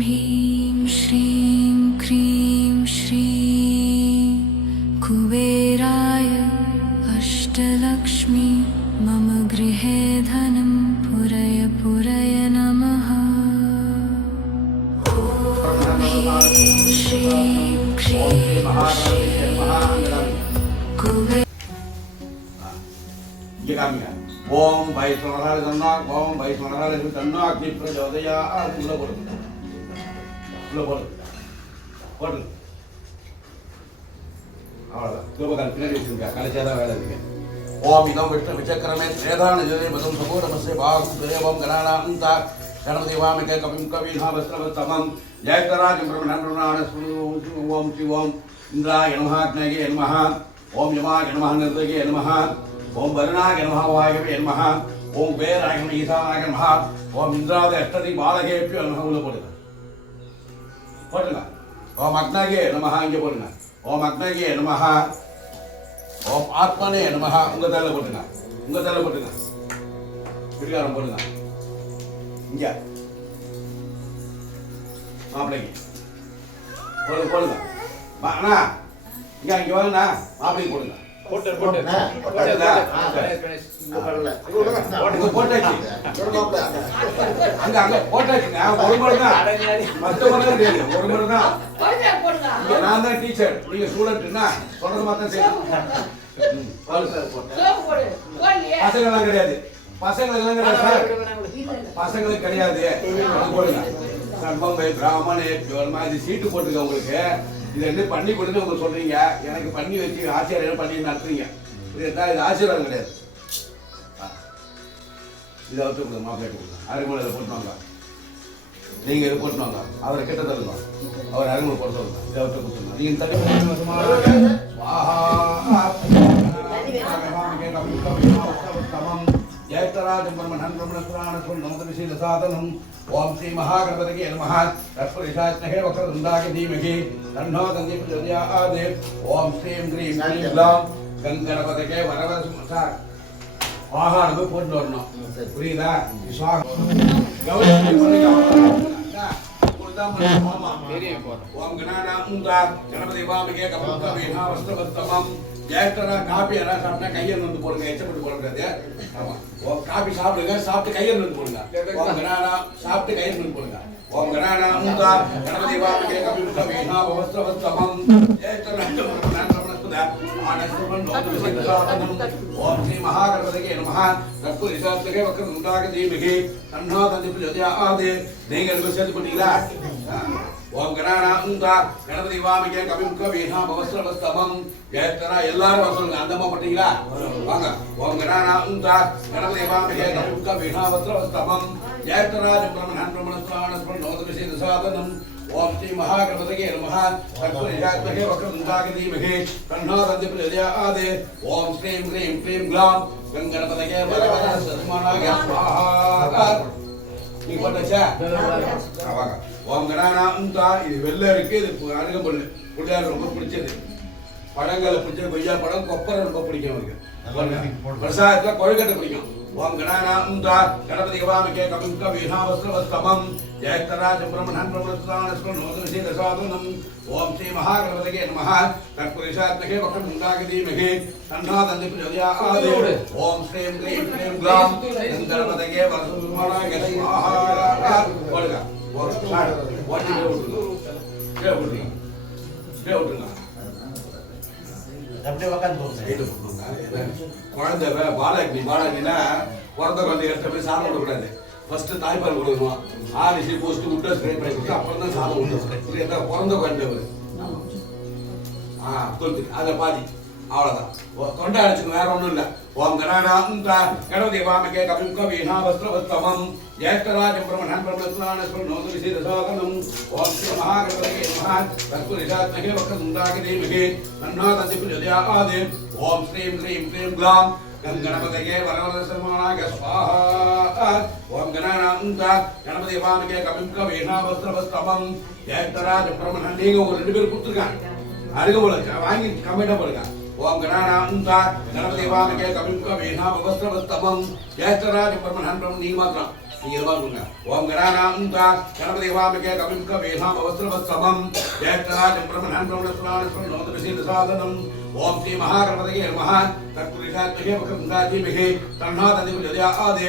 ह्रीं श्रीं क्रीं श्रीं कुबेराय अष्टलक्ष्मी मम गृहे धनं पुरय नमः ॐ ह्रीं श्रीं क्रीं श्रीं कुबेराय ஓம் வைஷ்ணவராய தன்னா ஓம் வைஷ்ணவராய தன்னா அக்னி பிரஜோதயா உள்ள போடுங்க. போடுங்க. அவ்வளோதான். தூபகால் பின்னாடி வச்சுருக்கா. கலைச்சாதான் வேலை இருக்கு. ஓம் இதம் விஷ்ணு விசக்கரமே திரேதான ஜோதி மதம் சமூரமஸ்ய பாகு தேவம் கணானாந்தா கணபதிவாமிக கவிம் கவிநாவஸ்ரவத்தமம் ஜெயகராஜம் பிரம்மணான ஓம் சிவோம் இந்திராய நமஹ அக்னயே நமஹ ஓம் யமாய நமஹ நிர்தயே நமஹ ஓம் வருணாய நமஹ வாயவே நமஹ ஓம் வேராய நமஹ ஈசானாய நமஹ ஓம் இந்திராத அஷ்டதி பாலகேப்யோ நமஹ உள்ள போடுங்க. ஓம் அக்னயே நமஹ இங்க போடுங்க. ஓம் அக்னயே நமஹ ஓம் ஆத்மனே நமஹ உங்க தலையில போட்டுங்க. பிடிக்காரம் போடுங்க. இங்க மாப்பிள்ளைக்கு போடுங்க. அண்ணா இங்க வாங்கண்ணா மாப்பிள்ளைக்கு போடுங்க. அங்க போட்டாச்சுங்க. ஒரு முறை தான் மற்ற முறை கிடையாது. ஒரு முறை தான். நான் தான் டீச்சர், நீங்க ஸ்டூடெண்ட்னா சொல்றது மாத்திரம் செய்யணும். பசங்கள்லாம் கிடையாது. பசங்களுக்கு கிடையாது. போடுங்க. சர்வம் வை பிராமணே இது சீட்டு போட்டுருக்க உங்களுக்கு. இதை என்ன பண்ணி கொடுத்து உங்களுக்கு சொல்றீங்க. எனக்கு பண்ணி வச்சு ஆச்சரியம் பண்ணி நடத்துறீங்க. இது ஆசீர்வாதம் கிடையாது. இதை வச்சு கொடுங்க. மாப்பிள்ளை கொடுங்க. அரைமலை இதை போட்டுவாங்க. நீங்க இதை போட்டுவாங்க. அவரை கிட்ட தருங்க. அவர் அரைமலை போட்டு சொல்லுங்க. இதை வச்சு கொடுத்துருங்க. நீங்க தனி जयतराजं ब्रह्मणं ब्रह्मणस्त्राणं नमोदविशीलसाधनं ओम श्री महागणपतये नमः तत्पुरुषात्महे वक्रतुण्डाय धीमहि तन्नो दन्ति प्रचोदयात् ओम श्रीं ह्रीं क्लीं ग्लौं गणपतये वरवरसुमसा ஆகாரம் போட்டு வரணும். புரியுதா? ஓம் கணானா கணபதி வாமிகே கபந்தமேனா வஸ்தவஸ்தமம் ஜெயத்தரா காபி எல்லாம் சாப்பிட்டா கையில் வந்து போடுங்க. எச்சப்பட்டு போடக்கூடாது. ஆமா. காபி சாப்பிடுங்க. சாப்பிட்டு கையில் வந்து போடுங்க. ஓம் கணானா சாப்பிட்டு கையில் வந்து போடுங்க. ஓம் கணானா கணபதி வாமிகே கபந்தமேனா வஸ்தவஸ்தமம் ஜெயத்தரா ओम श्री महागणपतये नमः तत्पुरुषात्मके वक्रतुण्डाय धीमहि तन्नो दन्ति प्रचोदयात् நீங்க சேர்த்து பண்ணீங்களா? ஓம் கணானா கணபதி வாமிகே கவிம் கவிஹா பவஸ்ரவஸ்தமம் ஜெயத்தரா எல்லாரும் சொல்லுங்க. அந்தமா பண்ணீங்களா? வாங்க. ஓம் கணானா கணபதி வாமிகே கவிம் கவிஹா வஸ்ரவஸ்தமம் ஜெயத்தராஜம் பிரம்மணன் பிரம்மணஸ்தானஸ்ம நோதவிசேத சாதனம் ओम श्री महागणपतये नमः तत्पुरुषात्मके वक्रतुण्डाधीमहे तन्नो दन्ति प्रचोदयात् ओम श्रीं ह्रीं क्लीं ग्लां गणपतये वरवरद सद्मनाय स्वाहा நீ போட்டச்சா வாங்க ஓம் கணானாம்தா இது வெள்ளை இருக்கு இது அருகம்புல் புள்ளையார் ரொம்ப பிடிச்சது பழங்களை பிடிச்சது கொய்யா பழம் கொப்பரை ரொம்ப பிடிக்கும் அவருக்கு பிரசாதத்துல கொழுக்கட்டை பிடிக்கும் ஓம் கணானாம்தா கணபதி வாமிகே கவிம் கவிஹாவஸ்ரவஸ்தமம் ஜெயத்தராஜ பிரம்மணன் பிரம்மணஸ்தானஸ்வ நோதனசி தசாதனம் ஓம் ஸ்ரீ மகாகணபதயே நமः தத்புருஷாத்மகே வக்ரதுண்டாகதீமஹே தன்னோ தந்தி பிரச்சோதயாத் ஓம் ஸ்ரீம் க்ரீம் க்ரீம் க்ளாம் கணபதயே வரசுமானாய ஸ்வாஹா போடுங்க ஓம் ஸ்டார்ட் வாட் யூ விட்டுருங்க அப்படியே உட்காந்து போங்க. குழந்தை பாலாக்னினா பிறந்த குழந்தை எடுத்த போய் சாதம் விடக்கூடாது. ஃபர்ஸ்ட் தாய்ப்பால் கொடுக்கணும். ஆரிசி போஸ்ட் விட்டு ஸ்ப்ரே பண்ணி கொடுத்து அப்புறம் தான் சாதம் விடணும். புரியுதா? பிறந்த குழந்தை தொழுது அதில் பாதி அவ்வளோதான். தொண்டை அடிச்சுக்கணும், வேற ஒன்றும் இல்லை. ஓம் கணானாம்தா கணபதி வாமிகே கவிம் கவிஹாவஸ்ரவஸ்தமம் ஜெயத்தராஜம் பிரம்மணன் பிரம்மணஸ்தானஸ்வ நோதனசி தசாதனம் ஓம் ஸ்ரீ மகாகணபதயே நமः தத்புருஷாத்மகே வக்ரதுண்டாகதீமஹே தன்னோ தந்தி பிரச்சோதயாத் ஓம் ஸ்ரீம் க்ரீம் க்ரீம் க்ளாம் गणपतये वरवरदसमानाय स्वाहा ओम गणानाम्ता गणपति वामिके कविं कविहनावस्त्रवस्तमं जयतराज ब्रह्मणन நீங்க ஒரு ரெண்டு பேர் கொடுத்துருக்காங்க அருக போடுங்க வாங்கி கமெண்ட் போடுங்க ஓம் கணானாம்தா गणपति वामिके कविं कविहनावस्त्रवस्तमं जयतराज ब्रह्मणन நீங்க மாத்திரம் நீங்க இத பாருங்க ஓம் கணானாம்தா गणपति वामिके कविं कविहनावस्त्रवस्तमं जयतराज ब्रह्मणन स्नानस्व नोदनसी दसादनं ओम श्री महागणपतये नमः तत्पुरुषात्मके वक्रतुण्डाधीमहे तन्नो दन्ति प्रचोदयात्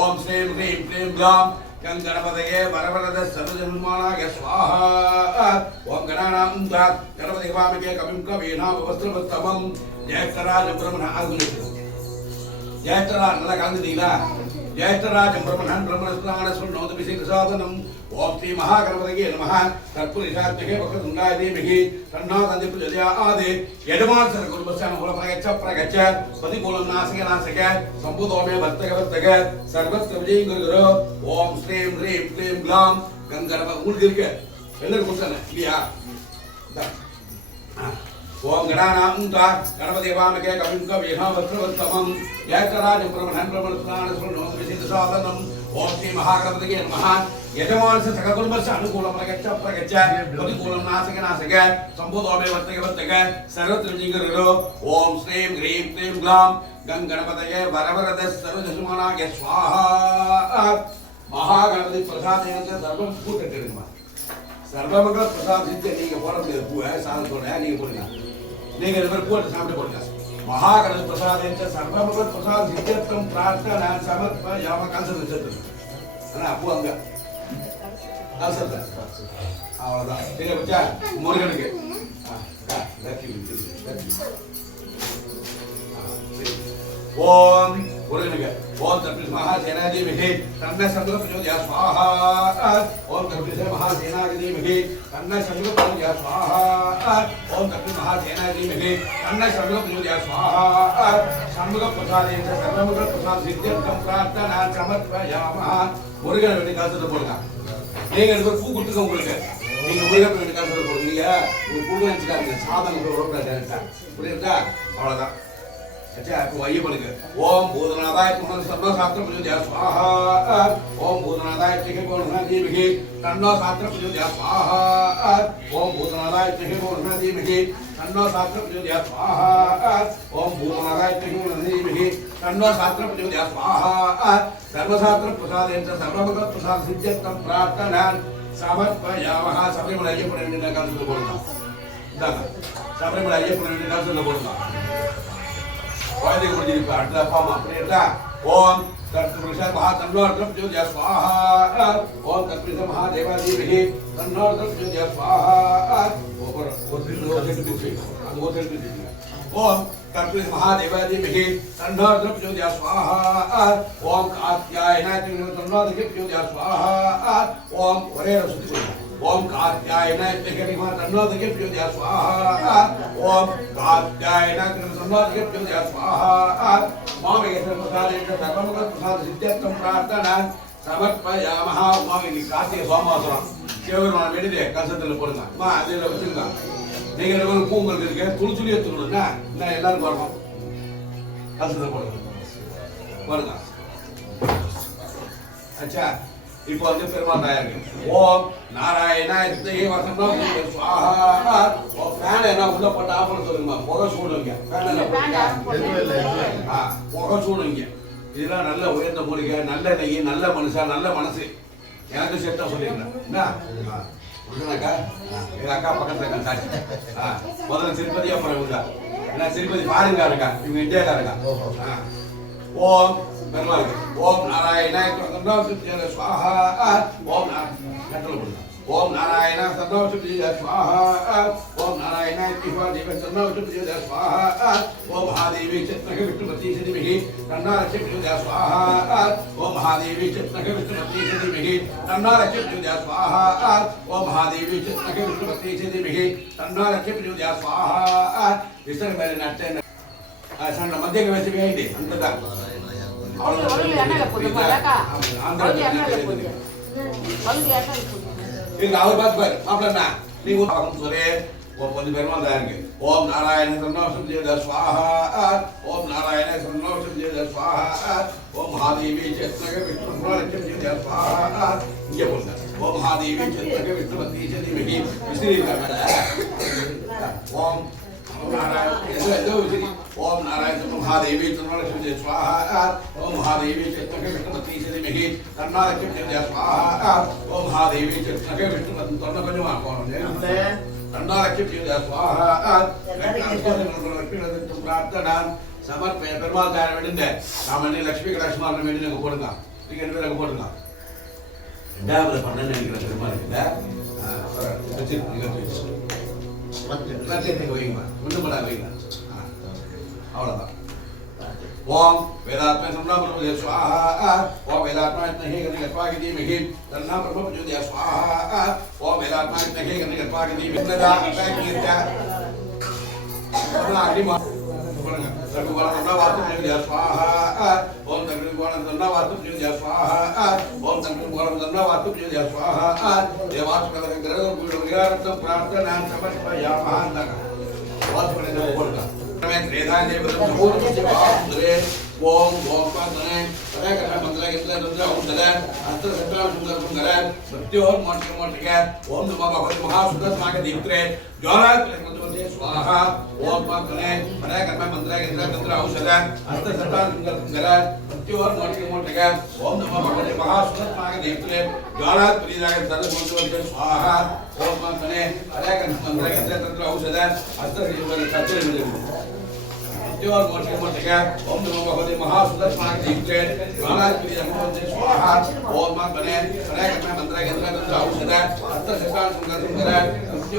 ओम श्रीं ह्रीं क्लीं ग्लां गणपतये वरवरद सर्वजन्मानाय स्वाहा ओम गणानाम्ता गणपति वामिके कविं कविहनावस्त्रवस्तमं जयतराज ब्रह्मणन जयतराज நல்லா கலந்துட்டீங்களா जयतराज ब्रह्मणन ब्रह्मणस्नानस्व नोदनसी दसादनं ओम श्री महागणपतये नमः तत्पुरुषात्मके वक्रतुण्डाधीमहे तन्नो दन्ति प्रचोदयात् यजमानस्य कुर्मस्यान मूलप्रगच्छ प्रगच्छ प्रतिकूलं नासके नासके संबुधो मे वर्तक सर्वत्र विजय गुरु ओम श्रीं ह्रीं क्लीं ग्लां गणपति உங்களுக்கு இருக்கு எல்லாரும் கொடுத்தானே இல்லையா ओम गणानाम्ता गणपति वामिके कविं कविहनावस्त्रवस्तमं जयतराज ब्रह्मणन ब्रह्मणस्नानस्व नोदनसी दसादनं ओम श्री महागणपतये नमः यजमानस्य सकलकुर्मस्य अनुकूलं प्रगच्छ प्रतिकूलं नासके नासके संबुधो मे वर्तक सर्वत्र विजय गुरु ओम श्रीं ह्रीं क्लीं ग्लां गणपतये वरवरद सर्वजन्मानाय स्वाहा महागणपति प्रसादेन सर्वं கூட்டிடுங்க सर्वमंगल प्रसाद सिद्धि நீங்க போட முடியாது பூவை சாதத்தோட நீங்க போடுங்க நீங்க ரெண்டு பேர் போட்டு சாப்பிட்டு போடுங்க महागणपति प्रसादेन सर्वमंगल प्रसाद सिद्ध्यर्थं प्रार्थना समर्पयामि கான்சல் வச்சிட்டு انا அப்போ அங்க கான்சல் அவ்வளவுதான் நீங்க பச்சா முருகனுக்கு ओम मुरुगनगे ओम तत्पुरुष महासेनाधीमहे तन्न सर्व प्रचोदयात् स्वाहा ओम तत्पुरुष महासेनाधीमहे तन्न सर्व प्रचोदयात् स्वाहा ओम तत्पुरुष महासेनाधीमहे तन्न सर्व प्रचोदयात् स्वाहा षण्मुख प्रसादेन सर्वमुख प्रसाद सिद्ध्यर्थं प्रार्थना समर्पयामः मुरुगन வேண்டி காசு போடுங்க நீங்க ஒரு பூ கொடுத்துங்க உங்களுக்கு நீங்க முருகன் வேண்டி காசு போடுங்க ஒரு பூ நினைச்சுக்காதீங்க சாதனம் போடுறதா டைரக்டா புரியுதா அவ்வளவுதான் अच्छा आपको आइए बोलेंगे ओम भूतनादाय पुनः सर्व शास्त्र प्रचोदयात् स्वाहा ओम भूतनादाय त्रिके पूर्णधीमहि तन्नो शास्त्र प्रचोदयात् स्वाहा ओम भूतनादाय त्रिके पूर्णधीमहि तन्नो शास्त्र प्रचोदयात् स्वाहा ओम भूतनादाय त्रिके पूर्णधीमहि तन्नो शास्त्र प्रचोदयात् स्वाहा सर्वशास्त्र प्रसादेन सर्वमंगल प्रसाद सिद्ध्यर्थं प्रार्थना समर्पयामः सबरीमला अय्यप्पन வேண்டிய காலத்துல போடுங்க இந்தாங்க सबरीमला अय्यप्पन வேண்டிய காலத்துல போடுங்க वायदे को जी काट ला पामा प्रेता ओम तत्पुरुष महातन्नोर्द्र प्रचोदयात् स्वाहा ओम तत्पुरुष महादेवाधीमहि तन्नोर्द्र प्रचोदयात् स्वाहा ऊपर ओम तत्पुरुष महादेवाधीमहि तन्नोर्द्र प्रचोदयात् स्वाहा ओम कात्यायनाय तन्नोर्द्र प्रचोदयात् स्वाहा ओम वरे रसुति ओम कात्यायनाय तन्नोर्द्र प्रचोदयात् स्वाहा ओम कात्यायनाय तन्नोर्द्र प्रचोदयात् स्वाहा मामेश्वर प्रसादेन सर्वमंगल प्रसाद सिद्ध्यर्थं प्रार्थना समर्पयामः मामेनि कार्तिक सोमवासरं சிவபெருமான வேண்டியது கலசத்துல போடுங்க அம்மா அதில் வச்சுருங்க நீங்க 2 பேரும் பூ உங்களுக்கு இருக்கு துளி எடுத்துக்கணும்னா என்ன எல்லாரும் வரணும் கலசத்துல போடுங்க போடுங்க அச்சா இப்போ வந்து பெருமாள் தயாரிக்கு ஓம் நாராயணாய வசனம் சுவாஹா ஓ ஃபேன் என்ன உள்ள போட்டு ஆஃப் பண்ண சொல்லுங்க புகை சூடுங்க ஃபேன் என்ன போட்டுங்க புகை சூடுங்க இதெல்லாம் நல்ல உயர்ந்த மூலிகை நல்ல நெய் நல்ல மனுஷா நல்ல மனசு எனக்கு செட்டா சொல்லிடுறேன் என்ன அக்கா எங்க அக்கா பக்கத்துல இருக்கா சாட்சி முதல்ல திருப்பதி அப்புறம் இவங்க ஏன்னா திருப்பதி பாருங்க இருக்கா இவங்க இந்தியாக்கா இருக்கா ஓம் பெருமாள் ஓம் நாராயணாய சுவாஹா ஓம் நாராயண ஓம் நாராயண சர்வசுப்திய ஸ்வாஹா ஓம் நாராயணாய திவாதேவ சர்வசுப்திய ஸ்வாஹா ஓம் மகாதேவி சித்னக விஷ்ணுபதி சிதிமிஹி தன்னாரக்ஷப்திய ஸ்வாஹா ஓம் மகாதேவி சித்னக விஷ்ணுபதி சிதிமிஹி தன்னாரக்ஷப்திய ஸ்வாஹா ஓம் மகாதேவி சித்னக விஷ்ணுபதி சிதிமிஹி தன்னாரக்ஷப்திய ஸ்வாஹா இசர் மேலே நட்டே சಣ್ಣ ಮಧ್ಯಕ್ಕೆ ವೆಚ್ಚ ಇದೆ ಅಂತದ ಈಗ ಅವ್ರ ಬಾತ್ ಬಾಯ್ ಮಾಪ್ಲನ್ನ ನೀವು ಸೊರೆ ಒಂದು ಬೆರ್ಮಂದ ಯಾರಿಗೆ ಓಂ ನಾರಾಯಣ ಸರ್ವಸುಬ್ಧಿಯ ಸ್ವಾಹಾ ಓಂ ನಾರಾಯಣ ಸರ್ವಸುಬ್ಧಿಯ ಸ್ವಾಹಾ ಓಂ ಮಹಾದೇವಿ ಚೇತನಗ ವಿಷ್ಣು ಪ್ರಲಕ್ಷ್ಮಿಯ ಸ್ವಾಹಾ ಹಿಂಗೆ ಬೋಲ್ತಾ ಓಂ ಮಹಾದೇವಿ ಚೇತನಗ ವಿಷ್ಣುಪತಿ ಚದಿಮಿಹಿ ವಿಶ್ರೀ ಓಂ ओम नारायण महादेवी चंद्रलक्ष्मी स्वाहा ओम महादेवी चेतनके विष्णुपति सिद्धिमिहि तन्नारक्ष्मी स्वाहा ओम महादेवी चेतनके विष्णुपति तन्नपञ्चमा कोणने तन्नारक्ष्मी स्वाहा लक्ष्मी प्रार्थना समर्पय பெருமாள் தார வேண்டிய நாம லட்சுமி கடாட்சமாக வேண்டி நாங்க போடுங்க நீங்க 2 பேரும் போடுங்க ரெண்டாவது பண்ண நினைக்கிற பெருமாள் இல்ல அவ்வளவுதான் ஓம் வேதாத்ம சம்ராம ஸ்வாஹா ஓம் வேதாத்மா இத்னஹே கர்ப்பாகி தீமஹி தன்னா பிரம்ம ஜோதியா ஸ்வாஹா ஓம் வேதாத்மா இத்னஹே கர்ப்பாகி தீமஹி தன்னா கீர்த்தா அக்னிமா போடுங்க சர்வ தன்னா வாத்து ஜோதியா ஸ்வாஹா ஓம் தன்னா வாத்து ஜோதியா ஸ்வாஹா ஓம் தன்னா வாத்து ஜோதியா ஸ்வாஹா தேவாஸ் கலக கிரகம் விகாரத்தம் பிரார்த்தனா சமர்ப்பயாமஹ வாத்து பண்ணி போடுங்க வேதாந்தே பதம் ஓம் ஓம் பாதனே பரகர மங்களகத்ல ருத்ர ஔஷத அஸ்ತ್ರ சத்ர சுந்தர சுந்தர சத்யோர் மோட்ச மோட்சக ஓம் நம பகவதி மகாசுதஸ்மாக தீப்த்ரே ஜோலாத் பிரகமதே ஸ்வாஹா ஓம் பாதனே பரகர மங்களகத்ல ருத்ர ஔஷத அஸ்ତ୍ର சத்ர சுந்தர சுந்தர சத்யோர் மோட்ச மோட்சக ஓம் நம பகவதி மகாசுதஸ்மாக தீப்த்ரே ஜோலாத் பிரீதாக சர்வமோட்சே ஸ்வாஹா ஓம் பாதனே பரகர மங்களகத்ல ருத்ர ஔஷத அஸ்ତ୍ର சத்ர சுந்தர और मोटे मोटे क्या ओम नमो भगवते महासुदर्शनाय दीप्ते ज्वालाग्नि अग्निहोत्रे स्वाहा ओम मां बने बने करना मंत्र केंद्र तंत्र औषध अत्र शतान सुंदर सुंदर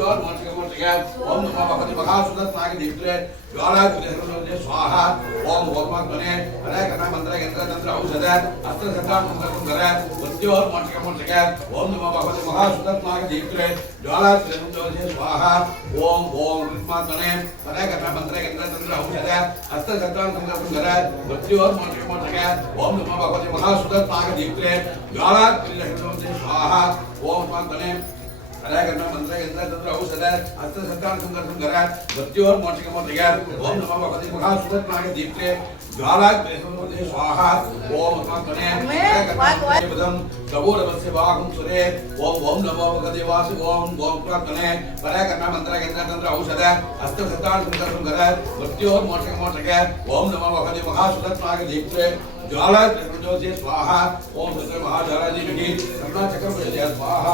और मोटे मोटे क्या ओम नमो भगवते महासुदर्शनाय दीप्ते ज्वालाग्नि अग्निहोत्रे स्वाहा ओम मां बने बने करना मंत्र केंद्र तंत्र औषध अत्र शतान सुंदर सुंदर और मोटे मोटे क्या ओम नमो भगवते महासुदर्शनाय दीप्ते ज्वालाग्नि अग्निहोत्रे स्वाहा ओम मां बने बने करना मंत्र केंद्र तंत्र औषध अस्त सत्तान सुंदर सुंदर भक्ति और मोटे मोटे क्या ओम नमो भगवते महासुदर्शनाय दीप्ते ज्वालात् प्रियहृदये स्वाहा ओम मां बने बने करना मंत्र केंद्र तंत्र औषध अस्त सत्तान सुंदर सुंदर भक्ति और मोटे मोटे क्या ओम नमो भगवते महासुदर्शनाय दीप्ते ज्वालात् प्रियहृदये स्वाहा ओम मां बने पदम गौरवस्य वाहं सुरे ओम नमो भगवते वासु ओम प्रार्थने बने करना मंत्र केंद्र तंत्र औषध अस्त सत्तान सुंदर सुंदर भक्ति और मोटे मोटे क्या ओम नमो भगवते महासुदर्शनाय दीप्ते ज्वालात् प्रियहृदये स्वाहा ओम सत्र महाज्वालाधीमहि करुणा चक्र प्रचोदया स्वाहा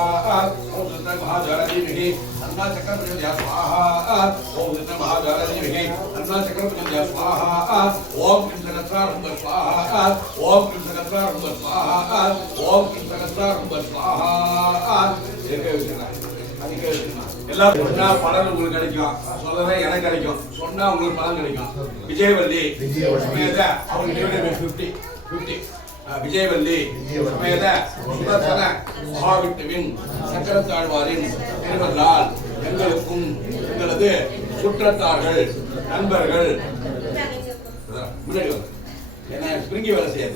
ओम सत्र महाज्वालाधीमहि अन्ना चक्र प्रचोदया स्वाहा ओम सत्र महाज्वालाधीमहि अन्ना चक्र प्रचोदया स्वाहा ओम किं सकत्रारंभ स्वाहा ओम किं सकत्रारंभ स्वाहा ओम किं सकत्रारंभ स्वाहा எல்லாரும் சொன்னா பலன் உங்களுக்கு கிடைக்கும் சொல்லவே எனக்கு கிடைக்கும் சொன்னா உங்களுக்கு பலன் கிடைக்கும் விஜயவல்லி அவங்களுக்கு 50 விஜயவல்லி சமேத சுதர்சன மகாவிஷ்ணுவின் சக்கரத்தாழ்வாரின் திருவருளால் எங்களுக்கும் எங்களது சுற்றத்தார்கள் நண்பர்கள் முன்னாடி என்ன ஸ்பிரிங்கி வேலை செய்யாது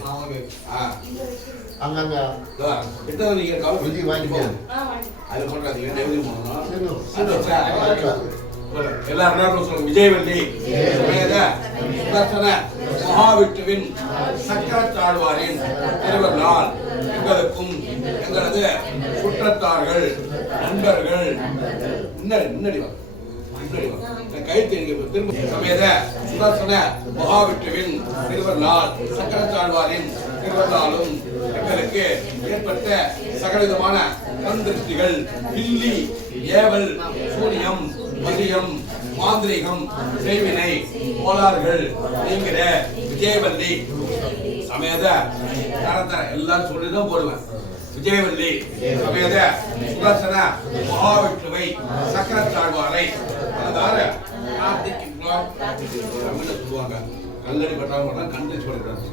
அங்கங்க எத்தனை நீங்க கவர் விதி வாங்கிக்க. அது போட்டாதீங்க டெலிவரி பண்ணணும் சரி. எல்லாரும் சொல்லுங்க விஜயவல்லி சமேத சுதர்சன மகாவிஷ்ணுவின் சக்கரத்தாழ்வாரின் திருவருளால் எங்களுக்கும் எங்களது சுற்றத்தார்கள் நண்பர்கள் முன்னாடி கைத்து திரும்ப சமேத சுதர்சன மகாவிஷ்ணுவின் திருவருளால் சக்கரத்தாழ்வாரின் திருவருளாலும் எங்களுக்கு ஏற்பட்ட சகலவிதமான கண்திருஷ்டிகள் பில்லி ஏவல் சூனியம் மதியம் மாந்திரிகம் செய்வினை கோளாறுகள் நீங்கிற விஜயவல்லி சமேத தரத்தர எல்லாம் சொல்லிதான் போடுவேன். விஜயவல்லி சமேத சுதர்சன மகாவிஷ்ணுவை சக்கரத்தாழ்வாரை சொல்லுவாங்க. கல்லடி பட்டாங்க கண்திரிச்சு போடக்கூடாது.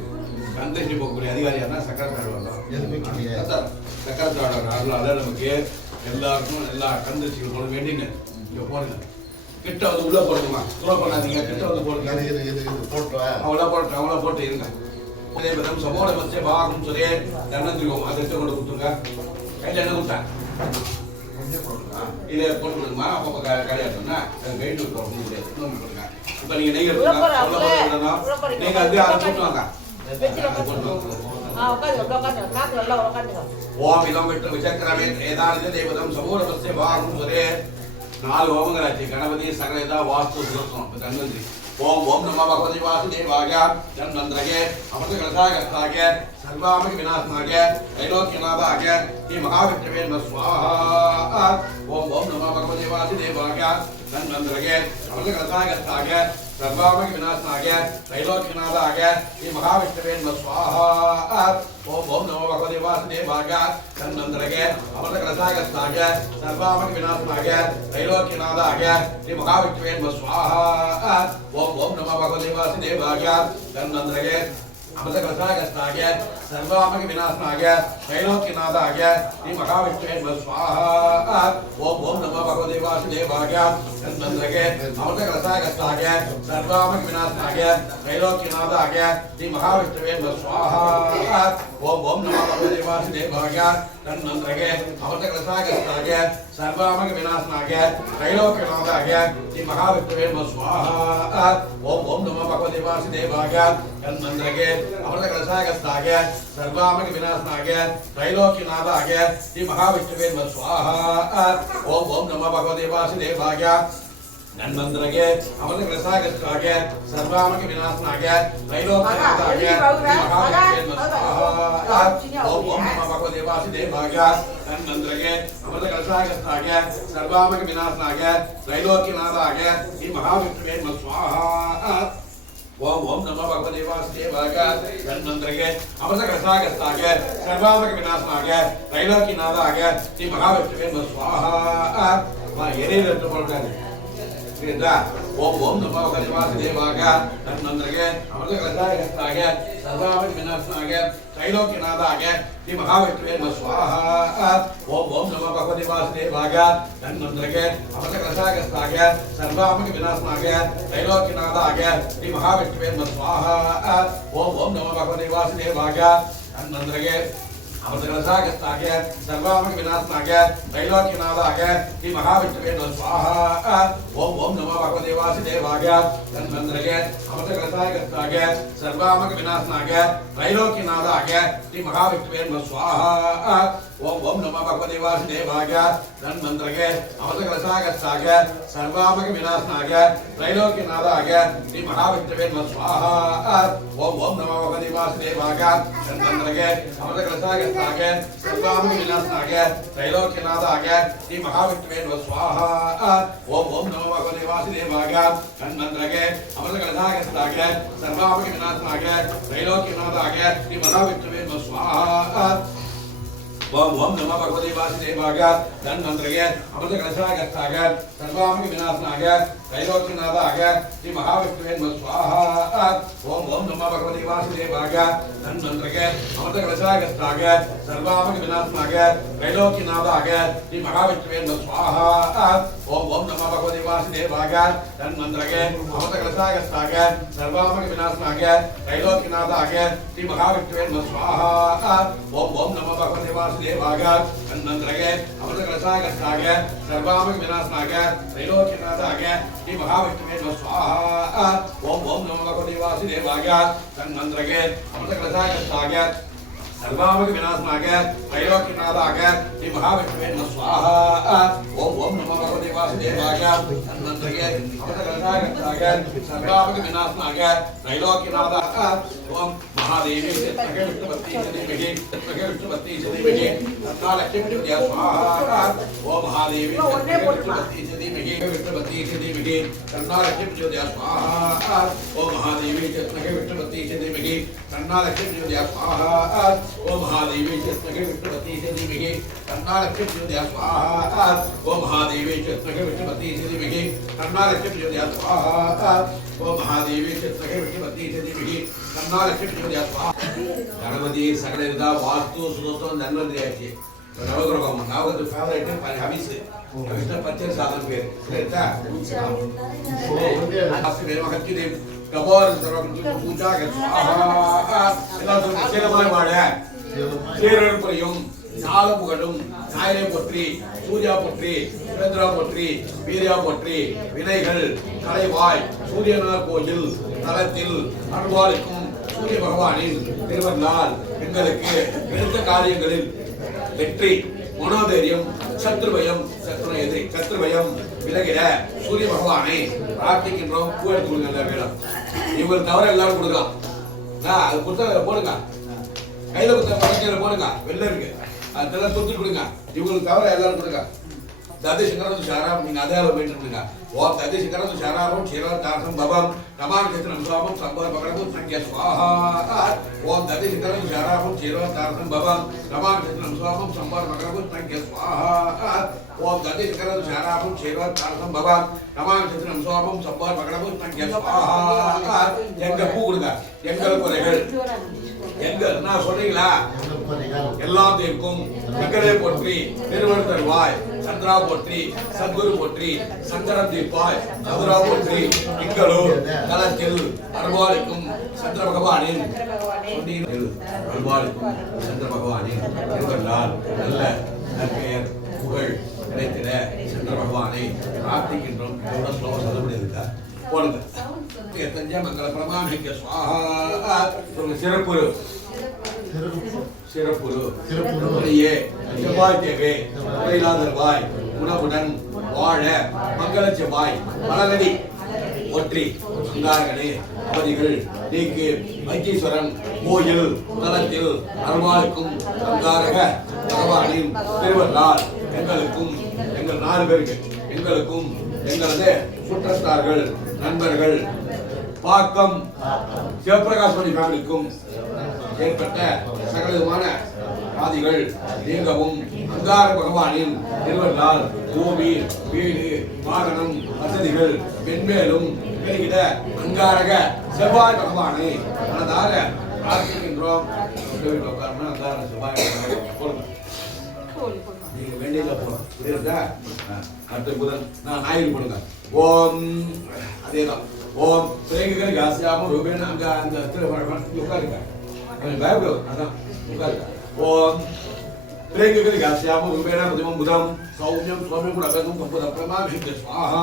கண்திரிச்சு போகக்கூடிய அதிகாரியானா சக்கரத்தாழ்வார் தான். சக்கரத்தாழ்வார் அதனால நமக்கு எல்லாருக்கும் எல்லா கண்திரிச்சிகள் போட வேண்டிங்க. இங்க போடுங்க. கிட்ட வந்து உள்ள போடுங்கம்மா. தூரம் பண்ணாதீங்க. கிட்ட வந்து போடுங்க. அவங்கள போட்டு இருங்க. இதே விதம் சமோட மத்திய பாகம் சொல்லி தன்னந்திரிகம் அதை எடுத்து கொண்டு கொடுத்துருங்க. கையில் என்ன கொடுத்தேன் இதை போட்டு கொடுங்கம்மா. அப்போ கடையாட்டோம்னா கைட்டு விட்டுருவோம் முடியாது. இன்னொன்று போடுங்க. இப்போ நீங்கள் நெய் எடுத்துக்கலாம். நீங்கள் அது அதை போட்டு வாங்க. ஓம் இதம் விட்டு விசக்கரமே ஏதாவது தெய்வதம் சமூக மத்திய பாகம் சொல்லி 4 ஓமங்களாச்சு. கணபதி சகலதா வாஸ்து சுதர்சனம் தன்வந்திரி. ஓம் ஓம் நம பகவதி வாசுதேவாய தன்வந்திரகே அமிர்த கலசாய சர்வாமிக விநாசனாக தைலோக்கியநாதாக ஸ்ரீ மகாவிஷ்ணுவே நம ஸ்வாஹா. ஓம் ஓம் நம பகவதி வாசுதேவாய தன்வந்திரகே அமிர்த கலசாய சர்வாமிக விநாசனாக தைலோக்கியநாதாக ஸ்ரீ மகாவிஷ்ணுவே நம ஸ்வாஹா. ஓம் ஓம் நம பகவதி வாசுதேவாய தன்வந்திரகே அமிர்த கலசாய சர்வாமிக விநாசனாக தைலோக்கியநாதாக ஸ்ரீ மகாவிஷ்ணுவே நம ஸ்வாஹா. ஓம் ஓம் நம பகவதி வாசுதேவாய தன்வந்திரகே அமிர்த கலசாய சர்வாமிக விநாசனாக தைலோக்கியநாதாக ஸ்ரீ மகாவிஷ்ணுவே நம ஸ்வாஹா. ஓம் ஓம் நம பகவதி வாசுதேவாய தன்வந்திரகே அமிர்த கலசாய சர்வாமிக விநாசனாக தைலோக்கியநாதாக ஸ்ரீ மகாவிஷ்ணுவே நம ஸ்வாஹா. ஓம் ஓம் நம பகவதி வாசுதேவாய தன்வந்திரகே அமிர்த கலசாய சர்வாமிக விநாசனாக தைலோக்கியநாதாக ஸ்ரீ மகாவிஷ்ணுவே நம ஸ்வாஹா. ஓம் ஓம் நம பகவதி வாசுதேவாய தன்வந்திரகே அமிர்த கலசாய சர்வாமிக விநாசனாக தைலோக்கியநாதாக ஸ்ரீ மகாவிஷ்ணுவே நம ஸ்வாஹா. ஓம் ஓம் நம பகவதி வாசுதேவாய நன்மந்திரகே அமிர்த கலசாய சர்வாமிக விநாசனாக தைலோக்கியநாதாக ஸ்ரீ மகாவிஷ்ணுவே நம ஸ்வாஹா. ஓம் ஓம் நம பகவதி வாசுதேவாய நன்மந்திரகே அமிர்த கலசாய சர்வாமிக விநாசனாக தைலோக்கியநாதாக ஸ்ரீ மகாவிஷ்ணுவே நம ஸ்வாஹா. ஓம் ஓம் நம பகவதி வாசுதேவாய தன்வந்திரகே அமிர்த கலசாய சர்வாமிக விநாசனாக தைலோக்கியநாதாக ஸ்ரீ மகாவிஷ்ணுவே நம ஸ்வாஹா. எரியில் எடுத்து போடுறாரு. ஓம் ஓம் நம பகவதி வாசுதேவாய தன்வந்திரகே அமிர்த கலசாய சர்வாமிக விநாசனாக தைலோக்கியநாதாக ஸ்ரீ மகாவிஷ்ணுவே நம ஸ்வாஹா. ஓம் ஓம் நம பகவதி வாசுதேவாய தன்வந்திரகே அமிர்த கலசாய சர்வாமிக விநாசனாக தைலோக்கியநாதாக ஸ்ரீ மகாவிஷ்ணுவே நம ஸ்வாஹா. ஓம் ஓம் நம பகவதி வாசுதேவாய தன்வந்திரகே அமிர்த கலசாய சர்வாமிக விநாசனாக தைலோக்கியநாதாக ஸ்ரீ மகாவிஷ்ணுவே நம ஸ்வாஹா. ஓம் ஓம் நம பகவதி வாசுதேவாய தன்வந்திரகே அமிர்த கலசாய சர்வாமிக விநாசனாக தைலோக்கியநாதாக ஸ்ரீ மகாவிஷ்ணுவே நம ஸ்வாஹா. ஓம் ஓம் நம பகவதி வாசுதேவாய தன்வந்திரகே அமிர்த கலசாய சர்வாமிக விநாசனாக தைலோக்கியநாதாக ஸ்ரீ மகாவிஷ்ணுவே நம ஸ்வாஹா. ஓம் ஓம் நம பகவதி வாசுதேவாய தன்வந்திரகே அமிர்த கலசாய சர்வாமிக விநாசனாக தைலோக்கியநாதாக ஸ்ரீ மகாவிஷ்ணுவே நம ஸ்வாஹா. ஓம் ஓம் நம பகவதி வாசுதேவாய தன்வந்திரகே அமிர்த கலசாய சர்வாமிக விநாசனாக தைலோக்கியநாதாக ஸ்ரீ மகாவிஷ்ணுவே நம ஸ்வாஹா. ஓம் ஓம் நம பகவதி வாசுதேவாய தன்வந்திரகே அமிர்த கலசாய சர்வாமிக விநாசனாக தைலோக்கியநாதாக ஸ்ரீ மகாவிஷ்ணுவே நம ஸ்வாஹா. ஓம் ஓம் நம பகவதி வாசுதேவாய தன்வந்திரகே அமிர்த கலசாய சர்வாமிக விநாசனாக தைலோக்கியநாதாக ஸ்ரீ மகாவிஷ்ணுவே நம ஸ்வாஹா. ஓம் ஓம் நம பகவதி वासुदेवाय तन्मन्त्रगे अमृतकलशाय सर्वामग विनाशनाय त्रैलोक्यनाथाय श्री महाविष्णुवे नमः स्वाहा ओम ओम नमो भगवते वासुदेवाय तन्मन्त्रगे अमृतकलशाय सर्वामग विनाशनाय त्रैलोक्यनाथाय श्री महाविष्णुवे नमः स्वाहा ओम ओम नमो भगवते वासुदेवाय तन्मन्त्रगे अमृतकलशाय सर्वामग विनाशनाय त्रैलोक्यनाथाय श्री महाविष्णुवे नमः स्वाहा ओम ओम नमो भगवते वासुदेवाय तन्मन्त्रगे अमृतकलशाय सर्वामग विनाशनाय त्रैलोक्यनाथाय ओम महादेवी विष्णुपति देवी विष्णुपति देवी तन्नालक्ष्मी स्वाहा ओम महादेवी विष्णुपति देवी विष्णुपति देवी तन्नालक्ष्मी स्वाहा ओम महादेवी विष्णुपति देवी तन्नालक्ष्मी स्वाहा ओम महादेवी विष्णुपति देवी तन्नालक्ष्मी स्वाहा ओम महादेवी विष्णुपति देवी तन्नालक्ष्मी स्वाहा ओम महादेवी विष्णुपति देवी तन्नालक्ष्मी स्वाहा गणपति सकल वास्तु सुदोषम धन्वंतरि नवग्रहम नावद फेवरेट हविस हविस पच्चर साधन पेर कहता आपसे महत्व दे कबोर सर्व पूजा के स्वाहा எல்லா சேலமாய் வாழ சேரர் புரியும் நாலு புகழும் நாயரை போற்றி சூர்யா போற்றி சுரேந்திரா போற்றி வீரியா போற்றி வினைகள் கலைவாய் சூரியனார் கோயில் தலத்தில் அருள்வாளிக்கும் சூரிய பகவானின் திருவருளால் எங்களுக்கு எடுத்த காரியங்களில் வெற்றி மனோதைரியம் சத்ருபயம் சத்ருபயம் விலகிட சூரிய பகவானை பிரார்த்திக்கின்றோம். பூ எடுத்து கொடுங்க எல்லா வேணும் இவர் தவிர எல்லாரும் கொடுக்கலாம். அது கொடுத்தா போடுங்க, கையில கொடுத்த பழக்கையில போடுங்க, வெளில இருக்கு அதெல்லாம் சுத்தி கொடுங்க. இவங்களுக்கு தவிர எல்லாரும் கொடுங்க. ததி சிங்கரம் சாராம் நீங்க அதே வேண்டுங்க. ஓம் ததி சிங்கரம் சாராம் க்ஷீரதாசம் பவம் நமாமி சித்திரம் சுவாமம் சம்பவ பகரபூத் சங்கிய ஸ்வாஹா ஓம் ததி சிங்கரம் சாராம் க்ஷீரதாசம் பவம் நமாமி சித்திரம் சுவாமம் சம்பவ பகரபூத் சங்கிய ஸ்வாஹா ஓம் ததி சிங்கரம் சாராம் க்ஷீரதாசம் பவம் நமாமி சித்திரம் சுவாமம் சம்பவ பகரபூத் சங்கிய ஸ்வாஹா. எங்க பூ கொடுங்க, எங்கள் குறைகள் எங்கள் நான் சொல்றீங்களா எல்லாம் தீர்க்கும் எங்களே போற்றி திருவள்ளுவர் தருவாய் சந்திரா போற்றி சத்குரு போற்றி சங்கரம் தீர்ப்பாய் சதுரா போற்றி இங்களூர் தலத்தில் அருள்வாளிக்கும் சந்திர பகவானின் அருள்வாளிக்கும் சந்திர பகவானின் திருவருளால் நல்ல நற்பெயர் புகழ் கிடைத்திட சந்திர பகவானை பிரார்த்திக்கின்றோம். ஸ்லோகம் சொல்லப்படி இருக்கா போடுங்க. மங்கள பிரமாணிக்க சுவாஹா. சிறப்புரு சிறப்புரு சிறப்புரியே செவ்வாய் தேவே உரையிலாதர்வாய் உணவுடன் வாழ மங்கள செவ்வாய் மலரடி ஒற்றி அங்காரகனே அவதிகள் நீக்கு வைத்தீஸ்வரன் கோயில் தலத்தில் அருள்வாளுக்கும் அங்காரக பகவானின் திருவருளால் எங்களுக்கும் எங்கள் 4 பேருக்கு எங்களுக்கும் எங்களது சுற்றத்தார்கள் நண்பர்கள் பாக்கம் சிவபிரகாஷ்மணி ஃபேமிலிக்கும் ஏற்பட்ட சகலவிதமான ஆதிகள் நீங்கவும் அங்கார பகவானின் திருவருளால் பூமி வீடு வாகனம் வசதிகள் மென்மேலும் பெருகிட அங்காரக செவ்வாய் பகவானை மனதாக பிரார்த்திக்கின்றோம். அங்கார செவ்வாய் போடுங்க, நீங்க வேண்டியத போறோம் புரியுதா? அடுத்த புதன் நான் ஞாயிறு போடுங்க. ஓம் அதேதான் ஓம் பிரேங்ககர் காசியாம ரூபேன அங்க அந்த உட்காருங்க, பயப்படு அதான் உட்காருங்க. ஓம் பிரேங்ககர் காசியாம ரூபேன புதம் புதம் சௌமியம் சௌமியம் கூட அபேதம் கம்புத பிரமாமிக்க ஸ்வாஹா.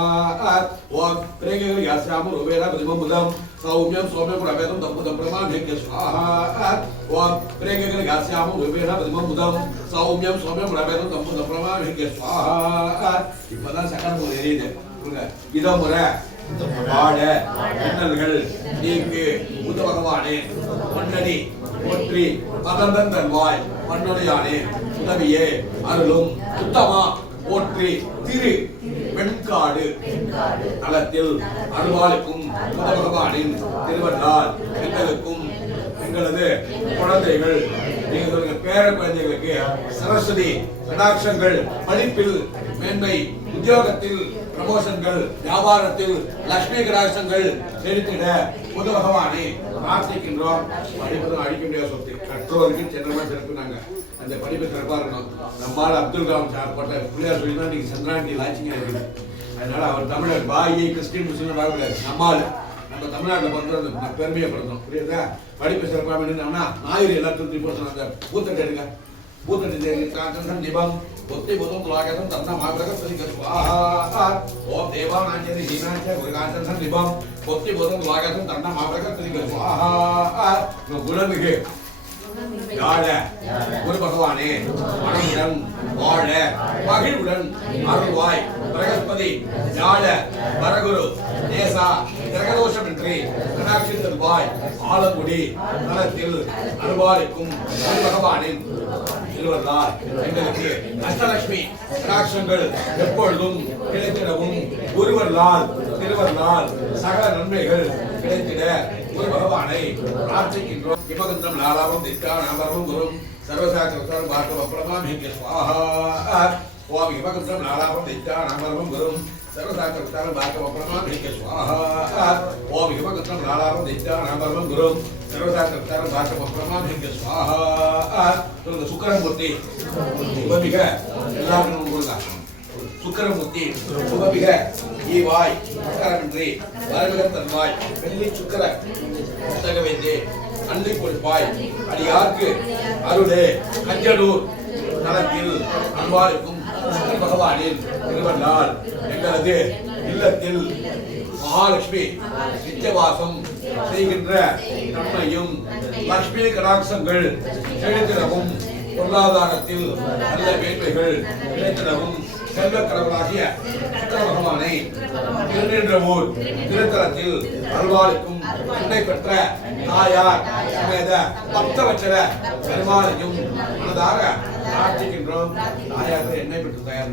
ஓம் பிரேங்ககர் காசியாம ரூபேன புதம் புதம் சௌமியம் சௌமியம் கூட அபேதம் கம்புத பிரமாமிக்க ஸ்வாஹா. ஓம் பிரேங்ககர் காசியாம ரூபேன புதம் புதம் சௌமியம் சௌமியம் கூட அபேதம் கம்புத பிரமாமிக்க ஸ்வாஹா. இப்பதான் சக்கரம் எரியுது இத முறை வாழ மின்னல்கள் நீக்கு புத்த பகவானே மன்னடி போற்றி மகந்தன் தன்வாய் மன்னடியானே உதவியே அருளும் உத்தமா போற்றி திரு வெண்காடு தலத்தில் அருள்வாளுக்கும் புத்த பகவானின் திருவருளால் எங்களுக்கும் எங்களது குழந்தைகள் நீங்க சொல்லுங்க பேர குழந்தைகளுக்கு சரஸ்வதி கடாட்சங்கள் படிப்பில் மேன்மை உத்தியோகத்தில் பிரமோஷன்கள் வியாபாரத்தில் லட்சுமி கடாட்சங்கள் செலுத்திட புத பகவானை பிரார்த்திக்கின்றோம். படிப்பு அழிக்க முடியாத சொத்து கற்றோருக்கு சென்றமா சிறப்புனாங்க. அந்த படிப்பு சிறப்பா இருக்கணும். நம்மால் அப்துல் கலாம் சார் போட்ட பிள்ளையார் சொல்லி தான் நீங்க சந்திராண்டி லாட்சிங்க இருக்குது. அதனால அவர் தமிழர் பாயை கிறிஸ்டின் முஸ்லீம் வரக்கூடாது. நம்மால் நம்ம தமிழ்நாட்டில் பிறந்தது பெருமையை பிறந்தோம். புரியுதா? படிப்பு சிறப்பாக என்னன்னா ஞாயிறு எல்லாத்துக்கும் ரிப்போர்ட் அந்த பூத்தட்டை எடுங்க. பூத்தட்டை கான்சன்ட்ரேஷன் நிபம் ஒத்தி புதம் துலாகதம் தன்ன மாதக ஸ்வாஹா ஓம் தேவானாஞ்சரி ஹீனாச்ச கான்சன்ட்ரேஷன் நிபம் ஒத்தி புதம் துலாகதம் தன்ன மாதக ஸ்வாஹா. குணமிகு யாழ குரு பகவானே மனமுடன் வாழ மகிழ்வுடன் அருள்வாய் பிரகஸ்பதி யாழ வரகுரு தேசா கிரகதோஷமின்றி கடாட்சித்தல்வாய் ஆலங்குடி தலத்தில் அருள்வாய்க்கும் குரு பகவானின் திருவருளால் எங்களுக்கு அஷ்டலட்சுமி கடாட்சங்கள் எப்பொழுதும் கிடைத்திடவும் ஒருவர்களால் திருவருளால் சகல நன்மைகள் கிடைத்திட குரு பகவானை பிரார்த்திக்கின்றோம். கிமகந்தம் லாலாவம் திட்டா நாமரமும் குரும் சர்வசாக்கிரம் பார்க்க பிரமாமிக்கு ஸ்வாஹா. ஓம் கிமகந்தம் லாலாவம் திட்டா நாமரமும் குரும் சர்வசாக்கிரம் பார்க்க பிரமாமிக்கு ஸ்வாஹா. ஓம் கிமகந்தம் லாலாவம் திட்டா நாமரமும் குரும் சர்வசாக்கிரம் பார்க்க பிரமாமிக்கு ஸ்வாஹா. சுக்கரமூர்த்தி சுபமிக எல்லாருக்கும் கொடுங்க. சுக்கரமூர்த்தி சுபமிக ஈவாய் சுக்கரமின்றி வரமிக தன்வாய் வெள்ளி சுக்கர புத்தக வைத்தே அள்ளி கொடுப்பாய் அடியார்க்கு அருளே கஞ்சனூர் தலத்தில் அன்பாருக்கும் பகவானின் திருவள்ளால் எங்களது இல்லத்தில் மகாலட்சுமி நித்தியவாசம் செய்கின்ற நன்மையும் லட்சுமி கடாட்சங்கள் செழித்திடவும் பொருளாதாரத்தில் நல்ல மேன்மைகள் கிடைத்திடவும் செல்வ கடவுளாகிய சுக்கர பகவானை திருநின்றவூர் திருத்தலத்தில் அருள்வாளிக்கும் அன்னை பெற்ற தாயார் சமேத பக்தவச்சர பெருமாளையும் மனதாக பிரார்த்திக்கின்றோம். தாயார் எண்ணெய் பெற்ற தயார்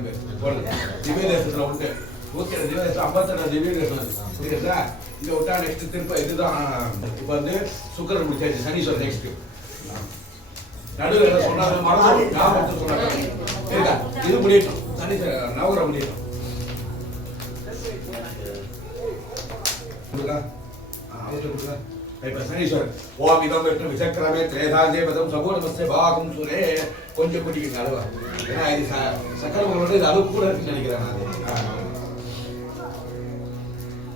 திவ்ய தேசத்துல உண்டு 107 திவ்ய தேசம் 52 திவ்ய தேசம் புரியுதா? இங்க விட்டா நெக்ஸ்ட் திருப்ப இதுதான். இப்ப வந்து சுக்கரன் முடிச்சாச்சு, சனீஸ்வரர் நெக்ஸ்ட் நடுவில் சொன்னாங்க மரணம் ஞாபகத்தை சொன்னாங்க இருக்கா? இது முடியட்டும், சனீஸ்வரர் நவகிரகம் முடியட்டும். சனீஸ்வரர் ஓம் இதம் வெற்று விசக்கிரமே திரேதாஞ்சே பதம் சபூர்ணமஸ்தே பாகம் சுரே கொஞ்சம் குட்டிக்கு அளவா. ஏன்னா இது சக்கரங்களோட இது அளவு கூட இருக்குன்னு நினைக்கிறேன் நான்.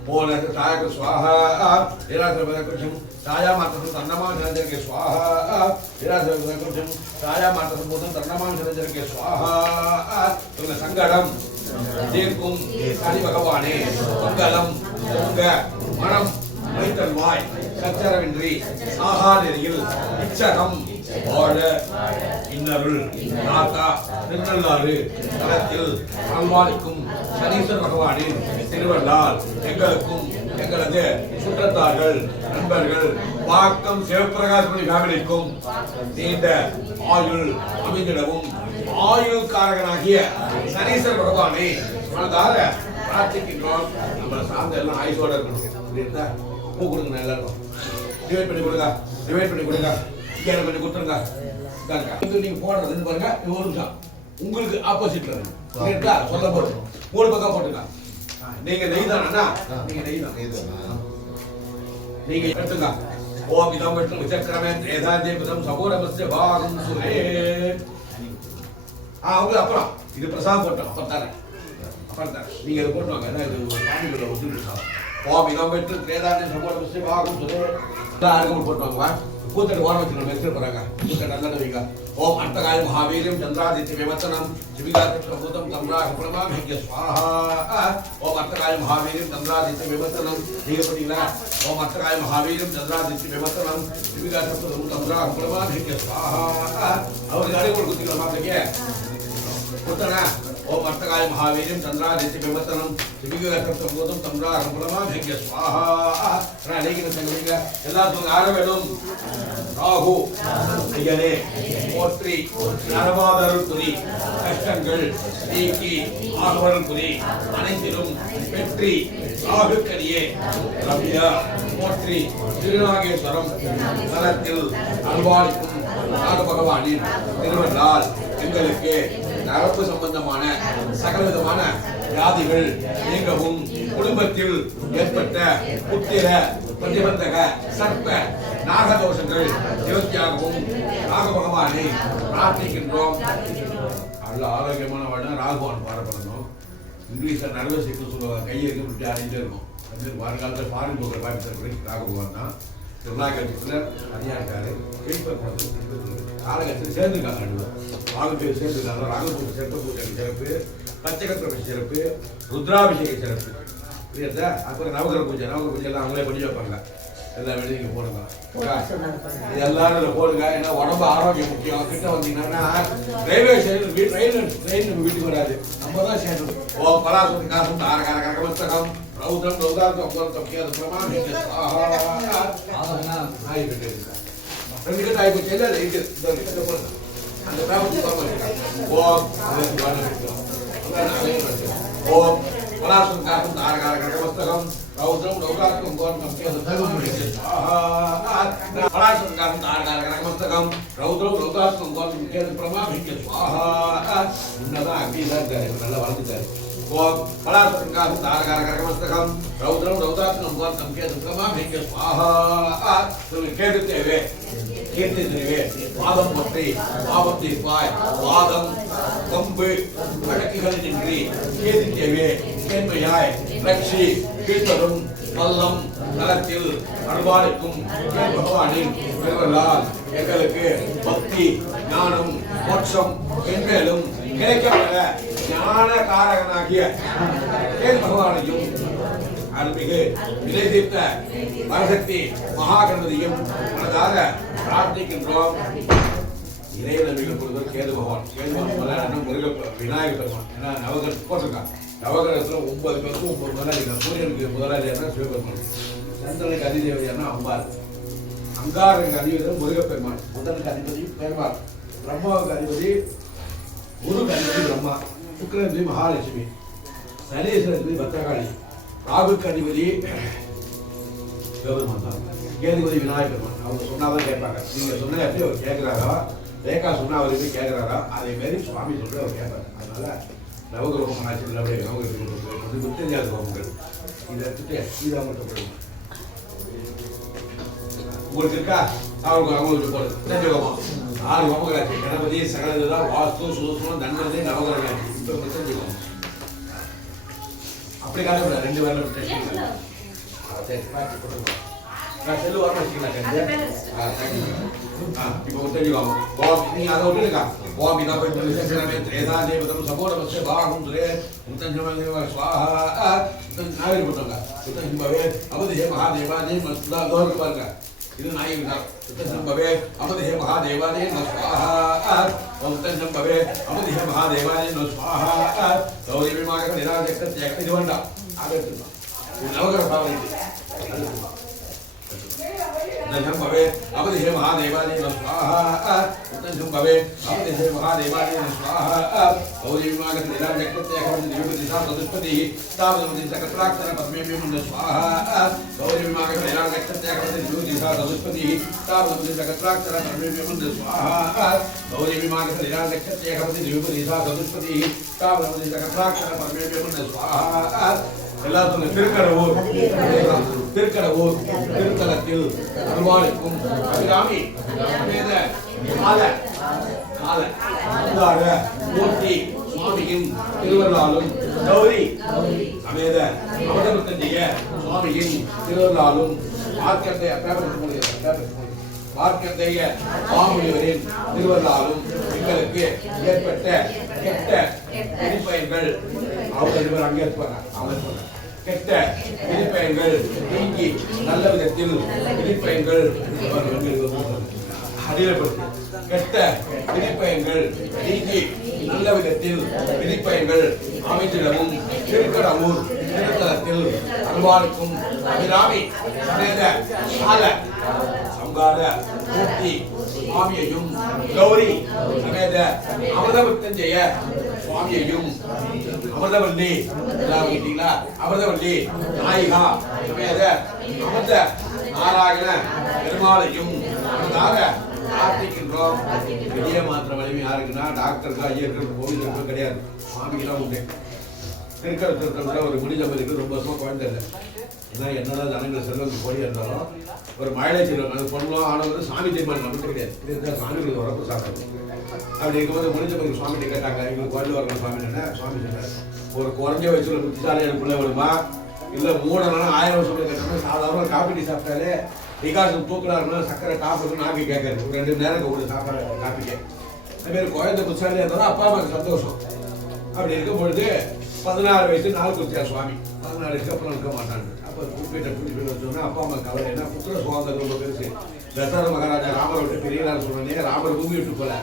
ओम तायक स्वाहा निराशम छाया मात्र तन्नमा निरंजन के स्वाहा निराशम छाया मात्र संबोधन तन्नमा निरंजन के स्वाहा संगडम दीर्घम काली भगवाने मंगलम उंग मणम मैतन्वाय சச்சரவின்றி சாகா நெறியில் இச்சகம் வாழ இன்னருள் நாத்தா திருநள்ளாறு தலத்தில் அல்வாளிக்கும் சனீஸ்வர பகவானின் திருவள்ளால் எங்களுக்கும் எங்களது சுற்றத்தார்கள் நண்பர்கள் பாக்கம் சிவபிரகாசமணி ஃபேமிலிக்கும் நீண்ட ஆயுள் அமைந்திடவும் ஆயுள் காரகனாகிய சனீஸ்வர பகவானை மனதார பிரார்த்திக்கின்றோம். நம்மளை சார்ந்த எல்லாம் ஆயுஷோட இருக்கணும். புரியுதா? பூ கொடுங்க, எல்லாருக்கும் டிவைட் பண்ணி கொடுங்க, டிவைட் பண்ணி கொடுங்க, இங்கே கொஞ்சம் கொடுத்துருங்க. நீங்க போடுறது பாருங்க, ஒரு நிமிஷம் உங்களுக்கு ஆப்போசிட்ல இருக்கு சொல்ல போது 3 பக்கம் போட்டுங்க. நீங்க நெய் தானா? நீங்க நெய் தான், நீங்க எடுத்துங்க. ஓம் இதம் வெற்றும் விசக்கிரமே திரேதாஞ்சே பதம் சபூரமஸ்ய பாகம் சுரே. அவங்க அப்புறம் இது பிரசாதம் போட்டோம், அப்புறம் தரேன், அப்புறம் தரேன். நீங்க இதை போட்டுவாங்க, இது சாமியோட ஒத்துழைப்பு. ஓம் இதம் வெற்று திரேதாஞ்சே சபூரமஸ்ய பாகம் சுரே அருகம்புல் போட்டுவாங்க. பூத்தட்டு ஓரம் வச்சுக்கணும், எடுத்துட்டு போறாங்க. பூத்தட்டு நல்ல வைங்க. ஓம் அர்த்தகாய மகாவீரியம் சந்திராதித்ய விமர்சனம் சிவிகாத்மூதம் கம்ராஹிய ஸ்வாஹா. ஓம் அர்த்தகாய மகாவீரியம் சந்திராதித்ய விமர்சனம். நீங்க பண்ணீங்களா? ஓம் அர்த்தகாய மகாவீரியம் சந்திராதித்ய விமர்சனம் சிவிகாத்மூதம் கம்ராஹிய ஸ்வாஹா. அவருக்கு அடிக்கோள் குத்திக்கலாம் மாப்பிளைக்கு குத்தனா. ஓம் அர்த்தகாய மகாவீரியம் சந்திராதித்ய விமர்சனம் சிவிகாத்மூதம் கம்ராஹிய ஸ்வாஹா. எல்லாத்துக்கும் யார வேணும்? ராகு ஐயனே போற்றி நரமாதருள் புரி, கஷ்டங்கள் நீக்கி ஆகவருள் புரி, அனைத்திலும் வெற்றி ராகுக்கரியே ரம்யா போற்றி திருநாகேஸ்வரம் தலத்தில் அல்வாளிக்கும் நாக பகவானின் திருவள்ளால் எங்களுக்கு நரம்பு சம்பந்தமான சகலவிதமான வியாதிகள் நீங்கவும் குடும்பத்தில் ஏற்பட்ட புத்திர பிரதிபந்தக சர்ப்ப நாகதோஷங்கள் நிவர்த்தியாகவும் நாக பகவானை பிரார்த்திக்கின்றோம். நல்ல ஆரோக்கியமான வாழ்க்கை ராகுவான் பாடப்படணும். இங்கிலீஷில் நர்வஸ் சிஸ்டம் சொல்லுவாங்க, கையை இருக்க விட்டு ஆடிட்டே இருக்கும். அது வருங்காலத்தில் ஃபாரின் போகிற பாகிஸ்தான் ராகபகவான் தான் திருநாகத்தில் தனியாக இருக்காரு. காலகட்டத்தில் சேர்ந்துருக்காங்க, ரெண்டு பேர் ராகுபேர் சேர்ந்துருக்காங்க. ராகுபூர் சிறப்பு பூஜை சிறப்பு, பச்சைக்கத்திர சிறப்பு, ருத்ராபிஷேக சிறப்பு புரியுதா? அப்புறம் நவகிர பூஜை எல்லாம் அவங்களே பண்ணி வைப்பாங்க. எல்லாம் வெளியே நீங்கள் போடுங்க, இது எல்லாரும் போடுங்க. ஏன்னா உடம்பு ஆரோக்கியம் முக்கியம். கிட்ட வந்தீங்கன்னா ரயில்வே ஸ்டேஷன் ட்ரெயின் வீட்டுக்கு வராது, நம்ம தான் சேர்ந்து. ஓ பலாசுத்தி காசும் தார கார கரகமஸ்தகம் ரௌதம் ரௌதார்த்தம் அப்புறம் கேது பிரமாணம் ரெண்டு கிட்ட ஆகிப்போச்சு. எல்லாம் இருக்குது அந்த பேப்பர் ஓம் ஓம் பலாசுத்தி காசும் தார கார கரகமஸ்தகம் ரௌதம் ரௌதார்த்தம் கோர்த்தம் கேது பலாசுத்தி தார கார கரகமஸ்தகம் ரௌதம் ரௌதார்த்தம் கோர்த்தம் கேது பிரமாணம் சுவாஹா. முன்னதான் அங்கேதான் இருக்காரு, நல்லா வளர்ந்துட்டாரு. ஓம் பலாசுத்தி தார கார கரகமஸ்தகம் ரௌதம் ரௌதார்த்தம் கோர்த்தம் கேது பிரமாணம் சுவாஹா. கேது தேவை கீர்த்தி தெரிவே வாதம் பற்றி பாவம் தீர்ப்பாய் வாதம் கொம்பு வழக்குகளின் இன்றி கேதி தேவே கேண்மையாய் ரட்சி கீழ்த்தரும் வல்லம் நலத்தில் அருள்பாலிக்கும் பகவானின் பெருவர்களால் எங்களுக்கு பக்தி ஞானம் மோட்சம் மென்மேலும் கிடைக்கப்பட ஞான காரகனாகிய கேள் பகவானையும் அருள்மிகு விலை தீர்த்த வரசக்தி மகாகணபதியும் மனதாக பிரார்த்திக்கின்றோம். இறைய நம்பிக்கை பொறுத்தவரை கேது பகவான் முருக விநாயகர் பெருமான். ஏன்னா நவகிரகம் போட்டிருக்காங்க, நவகிரகத்தில் 9 பேருக்கும் 9 முதலாளிகள். சூரியனுக்கு முதலாளியானா சிவபெருமான், சந்திரனுக்கு அதிதேவதையான அம்பாள், அங்காரனுக்கு அதிபதி முருகப்பெருமான், புதனுக்கு அதிபதி பெருமாள், பிரம்மாவுக்கு அதிபதி குருக்கு அதிபதி பிரம்மா, சுக்கிரனுக்கு மகாலட்சுமி, சனீஸ்வரனுக்கு பத்திரகாளி, ராகுக்கு அதிபதி சிவபெருமான் தான், கேதுபதி விநாயகர் பெருமான். அவங்க சொன்னாதான் கேட்பாங்க. நீங்க சொன்ன எப்படி அவர் கேட்கிறாரோ, ரேகா சொன்னா அவர் எப்படி கேட்கிறாரோ அதே மாதிரி சுவாமி சொல்ற அவர் கேட்பாரு. அதனால நவகிரகம் ஆட்சியில் அப்படியே நவகிரகம் வந்து முத்தஞ்சாவது கோபங்கள் இதை எடுத்துட்டு இதை மட்டும் உங்களுக்கு இருக்கா? அவங்களுக்கு போடுது முத்தஞ்சகோபம் 6 கோபங்களாச்சு. கணபதி சகல இதுதான் வாஸ்து சுதூசனம் தன்மதி நவகிரகம். இப்போ முத்தஞ்சகோபம் அப்படி காட்டக்கூடாது, 2 வரல செல்லு வர வச்சுக்கலாம். இப்போ தெரிஞ்சுக்கோங்க. நீங்க அதை விட்டுருக்கா ஓம் இதா போயிட்டு தேவதம் சமூக பாகம் முத்தஞ்சம சுவாஹா நாகரி போட்டாங்க. முத்தஞ்சம்பவே அபதிஹே மகாதேவாதே தோருக்கு பாருங்க, இது நாயகி முத்தஞ்சம்பவே அபதிஹே மகாதேவாதே சுவாஹா முத்தஞ்சம்பவே அபதிஹே மகாதேவாதே சுவாஹா கௌரி விமாக நிராஜக்க இது வேண்டாம். அதை எடுத்துக்கலாம். நவகிரக பாவனை भवे अवधि महादेवाय स्वाहा उत्तम भवे अवधि महादेवाय स्वाहा गौरी विमाग निराज जगत्ते अखंड दिव्य दिशा सदुष्पति तावदि सकत्राक्षर पद्मे में स्वाहा गौरी विमाग निराज जगत्ते अखंड दिव्य दिशा सदुष्पति तावदि सकत्राक्षर पद्मे में स्वाहा गौरी विमाग निराज जगत्ते अखंड दिव्य दिशा सदुष्पति तावदि सकत्राक्षर पद्मे में स्वाहा எல்லாத்துக்கும் திருக்கடவூர் திருத்தலத்தில் அருள்வாளிக்கும் அபிராமி மூர்த்தி சுவாமியின் திருவருளாலும் கௌரி சமேத அவதரித்தஞ்செய்ய சுவாமியின் திருவருளாலும் பார்க்கத்தைய மாமுனிவரின் திருவருளாலும் எங்களுக்கு ஏற்பட்ட கெட்ட விதிப்பயன்கள் அவங்க இருவர் அங்கே இருப்பாங்க. அவங்க கெட்ட விதிப்பயன்கள் நீங்கி நல்ல விதத்தில் விதிப்பயன்கள் அடியப்படுத்தி கெட்ட விதிப்பயன்கள் நீங்கி நல்ல விதத்தில் விதிப்பயன்கள் அமைந்திடவும் திருக்கடவூர் திருத்தலத்தில் அருள்வாளிக்கும் அபிராமி சமேத சால சங்கார மூர்த்தி சுவாமியையும் கௌரி சமேத அமிர்தபுத்தஞ்செய்ய சுவாமியையும் அமிர்தவல்லி கேட்டீங்களா அமிர்தவல்லி நாயிகா சமேத அமிர்த நாராயண பெருமாளையும் பிரார்த்திக்கின்றோம். வெளியே மாத்திர வலிமை யாருக்குன்னா டாக்டருக்கு ஐயர்களுக்கு கோவிலுக்கு கிடையாது, சுவாமிக்கெல்லாம் உண்டு. திருக்கடத்திற்கு ஒரு முடி தம்பதிக்கு ரொம்ப வருஷமா குழந்தை இல்லை. ஏன்னா என்னதான் ஜனங்கள் செல்வங்க கோடி இருந்தாலும் ஒரு மழை செல்வம் அது பொண்ணும் ஆனவங்க சாமி தீர்மானம் மட்டும் கிடையாது. இதுதான் சாமிகளுக்கு வரப்பு சாப்பிடும். அப்படி இருக்கும்போது முடிஞ்ச பிறகு சுவாமிகிட்ட கேட்டாங்க, எங்களுக்கு கோயில் வரணும் சுவாமி என்ன சுவாமி சொன்னார், ஒரு குறைஞ்ச வயசுல புத்திசாலியான பிள்ளை வேணுமா இல்லை 3 நாள் 1000 வருஷம் கேட்டோம்னா சாதாரண காப்பி டீ சாப்பிட்டாலே விகாசம் தூக்கலா இருந்தாலும் சக்கரை காப்பிக்கு நாக்கி கேட்கறது ஒரு 2 நேரம் கூட சாப்பாடு காப்பிக்க அதுமாரி குழந்தை புத்திசாலியாக இருந்தாலும் அப்பா அம்மாவுக்கு சந்தோஷம். அப்படி இருக்கும் பொழுது 16 வயசு நாள் குடிச்சார் சுவாமி. 16 வயசுக்கு அப்புறம் இருக்க மாட்டாங்க. அப்போ கூப்பிட்டு கூட்டிட்டு வச்சோன்னா அப்பா அம்மா கவலை என்ன புத்திர சுவாதம் ரொம்ப பெருசு. தசரத மகாராஜா ராமரை விட்டு பெரியனார் சொன்னே ராமர் பூமி விட்டு போல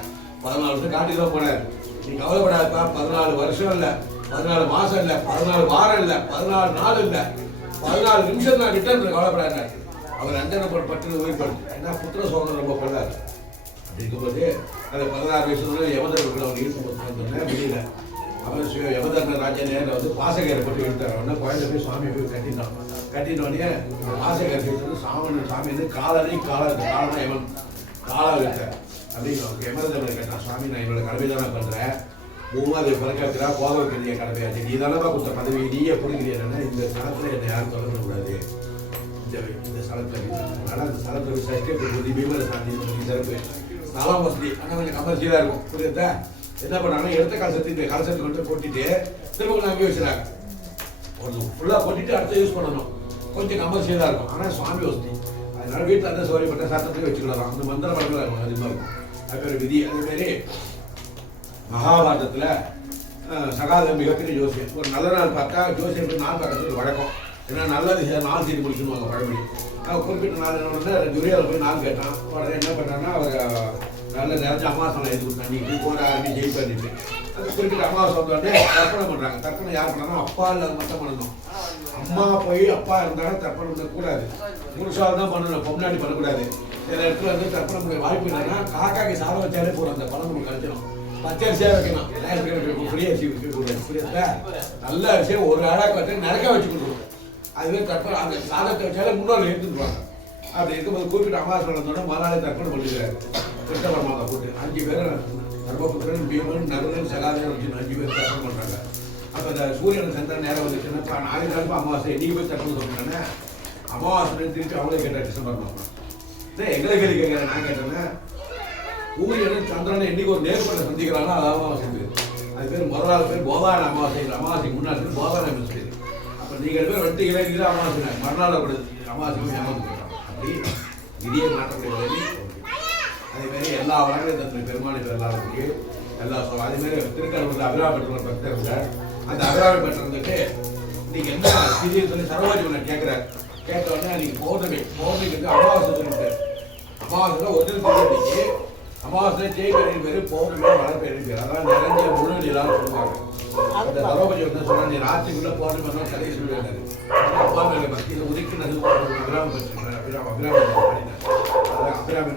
14 வருஷம் காட்டி தான் போனார். நீ கவலைப்படாதப்பா 14 வருஷம் இல்லை 14 மாசம் இல்லை 14 வாரம் இல்லை 14 நாள் இல்லை 14 நிமிஷம் தான் ரிட்டர்ன் கவலைப்படாது. அவர் அஞ்சனை பட்டு உயிர்படுத்து ஏன்னா புத்திர சுவாதம் ரொம்ப கொள்ளாது. அப்படி இருக்கும்போது அந்த 16 வயசுல யமதர்மர்கள் அவர் ஈடுபட்டு முடியல. அவர் யமதர்ம ராஜ்ய வந்து பாசகரை போட்டு எடுத்தார். உடனே குழந்தை போய் சுவாமியை போய் கட்டிட்டான். கட்டினோடனே பாசகரை எடுத்து சாமி வந்து காலனை காலனா யமன் காலா வைத்தார். அப்படின்னு யமதர்மரை கேட்டான் சுவாமி நான் என்னோட கடமை தான் நான் பண்றேன். மூணாவது பிறக்கிறா போக வேண்டிய கடமையாச்சு. நீ தானப்பா கொடுத்த பதவி நீயே பிடிக்கிறீங்கன்னா இந்த ஸ்தலத்துல என்னை யாரும் தொடர கூடாது. இந்த ஸ்தலத்தில் அதனால அந்த ஸ்தலத்தை சஷ்டி பீமர சாந்தி சிறப்பு ஸ்தலம் வசதி ஆனால் கொஞ்சம் கமர்ஷியலாக இருக்கும். புரியுதா? என்ன பண்ணாங்கன்னா எடுத்த கலசத்தை இந்த கலசத்தை கொண்டு கொட்டிட்டு திரும்ப அங்கே வச்சுறாங்க. ஒரு ஃபுல்லாக கொட்டிட்டு அடுத்த யூஸ் பண்ணணும். கொஞ்சம் கமர்ஷியலாக இருக்கும் ஆனால் சுவாமி வசதி. அதனால வீட்டில் அந்த சௌரியப்பட்ட சட்டத்தையும் வச்சுக்கலாம். அந்த மந்திர பழக்கம் இருக்கும் அதிகமாக இருக்கும். அது ஒரு விதி. அதேமாரி மகாபாரதத்தில் சகாதம் மிகப்பெரிய ஜோசியம். ஒரு நல்ல நாள் பார்த்தா ஜோசியம் நாள் பார்க்கறதுக்கு வழக்கம். ஏன்னா நல்லது நாள் செய்து முடிக்கணும் பழமொழி. அவர் குறிப்பிட்ட நாள் என்ன பண்ணா துரியாவில் போய் நாள் கேட்டான். உடனே என்ன பண்ணான்னா அவர் நல்ல நிறைஞ்ச அமாவாசை எழுதி கொடுத்தாங்க. நீ போகிற ஆரம்பி ஜெயில் பண்ணிட்டு அந்த குறிப்பிட்ட அமாவாசை வந்தோடனே தர்ப்பணம் பண்ணுறாங்க. தர்ப்பணம் யார் பண்ணாலும் அப்பா இல்லாத மட்டும் பண்ணணும். அம்மா போய் அப்பா இருந்தாலும் தர்ப்பணம் பண்ணக்கூடாது. புருஷால் தான் பண்ணணும். பொம்னாடி பண்ணக்கூடாது. சில இடத்துல வந்து தர்ப்பணம் பண்ண வாய்ப்பு இல்லைன்னா காக்காக்கு சாதம் வச்சாலே போகிறோம். அந்த பணம் நமக்கு கிடைச்சிடும். பச்சரிசியாக வைக்கணும். புரியரிசி வைக்கக்கூடாது. புரியுதா? நல்ல விஷயம் ஒரு அழகாக வச்சு நிறைய வச்சு கொடுக்கணும். அதுவே தர்ப்பணம் அந்த சாதத்தை வச்சாலே முன்னோர்கள் எடுத்துருவாங்க. அப்படி இருக்கும்போது குறிப்பிட்ட அமாவாசை வளர்ந்தோட மறுநாளே தர்ப்பணம் பண்ணிக்கிறாரு. கிருஷ்ண பரமாத்மா போட்டு 5 பேர் தர்மபுத்திரன் பீமன் நகுலன் சகாதேவன் வச்சு 5 பேர் தர்ப்பணம் பண்ணுறாங்க. அப்போ இந்த சூரியன் சந்திரன் நேரம் வந்துச்சுன்னா 4 நாளுக்கு அமாவாசை நீங்கள் போய் தர்ப்பணம் சொல்லிட்டானே அமாவாசை திருப்பி அவங்களே கேட்டார் கிருஷ்ண பரமாத்மா. எங்களை கேள்வி கேட்குறேன். நான் கேட்டேன்னா சூரியனும் சந்திரனை என்னைக்கு ஒரு நேர்பட்டை சந்திக்கிறாங்களோ அது அமாவாசை பேர். அது பேர் மறுநாள் பேர் போதான அமாவாசை. அமாவாசைக்கு முன்னாடி பேர் போதான பேர். அப்போ நீங்கள் பேர் வெட்டிகளே நீங்கள் அமாவாசை மறுநாள் அமாவாசை ஞாபகம் போயிட்டாங்க. அப்படி விதியை மாற்றக்கூடிய வழி. அதேமாரி எல்லா வளங்களையும் தன்னுடைய பெருமானை பெறலாம் இருக்கு. எல்லா சொல்ல அதேமாரி திருக்கல்வூரில் அபிராமி பெற்றவர் பக்தர் இருந்தார். அந்த அபிராமி பெற்ற வந்துட்டு நீங்கள் என்ன திடீர்னு சொல்லி சரவாஜி நான் கேட்குறாரு. கேட்டோடனே நீங்கள் பௌர்ணமிக்கு வந்து அமாவாசை சொல்லிட்டு அமாவாசை ஒரிஜினல் தெரிஞ்சு அமாவாசை ஜெய்பெரின் பேர் பௌர்ணமி மழை பெயரின் பேர். அதான் நிறைஞ்ச முழு நிலான்னு சொல்லுவாங்க. அந்த சரோபதி வந்து சொன்னா நீ ராத்திரிக்குள்ள பௌர்ணமி வந்தால் கதையை சொல்லியிருந்தாரு. அப்பா மேலே பக்தியில் உதிக்கிறது அபிராமி பெற்றார். அபிராமி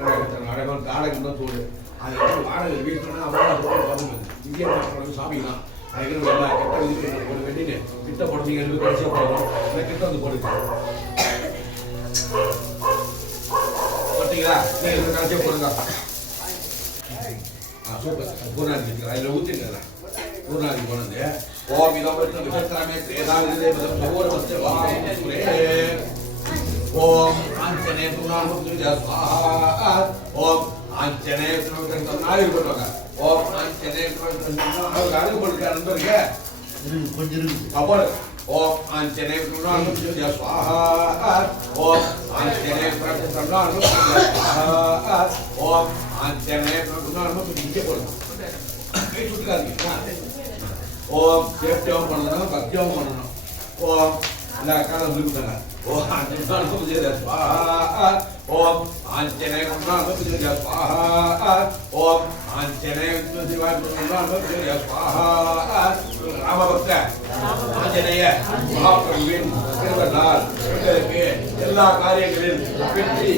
அழகான தாடகம் தான் தோடு. அதை வாடகை வீட்டுனா அமாவாசை இந்திய நாட்டோட சாமி தான். அதுக்கு எல்லா கெட்ட விதிப்பு போட வேண்டிய கிட்ட போடுறீங்க எழுதி கடைசியாக போடணும். இல்லை கிட்ட வந்து போடுங்க பார்த்தீங்களா? நீங்கள் கடைசியாக போடுங்க. சூப்பர். பூர்ணாதி அதில் ஊற்றிட்டு பூர்ணாதி போனது ஓம் இதம் விசேஷமே ஏதாவது சகோதரமஸ்தே வாசுரே ஓம் ஆஞ்சநேய துணாமுத்ரிஜ ஸ்வாஹா ஓம் ஆஞ்சநேய துணாமுத்ரிஜ நாய் போடுவாங்க. ஓம் ஆஞ்சநேய துணாமுத்ரிஜ அழகு போடுற நண்பருக்கு கொஞ்சம் இருக்கு. அப்போ ஓம் ஆஞ்சநேய துணாமுத்ரிஜ ஸ்வாஹா ஓம் ஆஞ்சநேய துணாமுத்ரிஜ ஸ்வாஹா ஓம் ஆஞ்சநேய துணாமுத்ரிஜ இங்கே போடுங்க. கை சுட்டுக்காதீங்க. ஓம் சேஃப்டியாகவும் பண்ணணும் பக்தியாகவும் பண்ணணும். ஓம் இந்த காலம் சொல்லிவிட்டாங்க. ஓம் ஆஞ்சநேய ஸ்வாஹா ஓம் ஆஞ்சநேய ஸ்வாஹா ஓம் ஆஞ்சநேய ஸ்வாஹா. ராமபக்த ஆஞ்சநேய மகாபிரபுவின் திருவள்ளால் எல்லா காரியங்களில் வெற்றி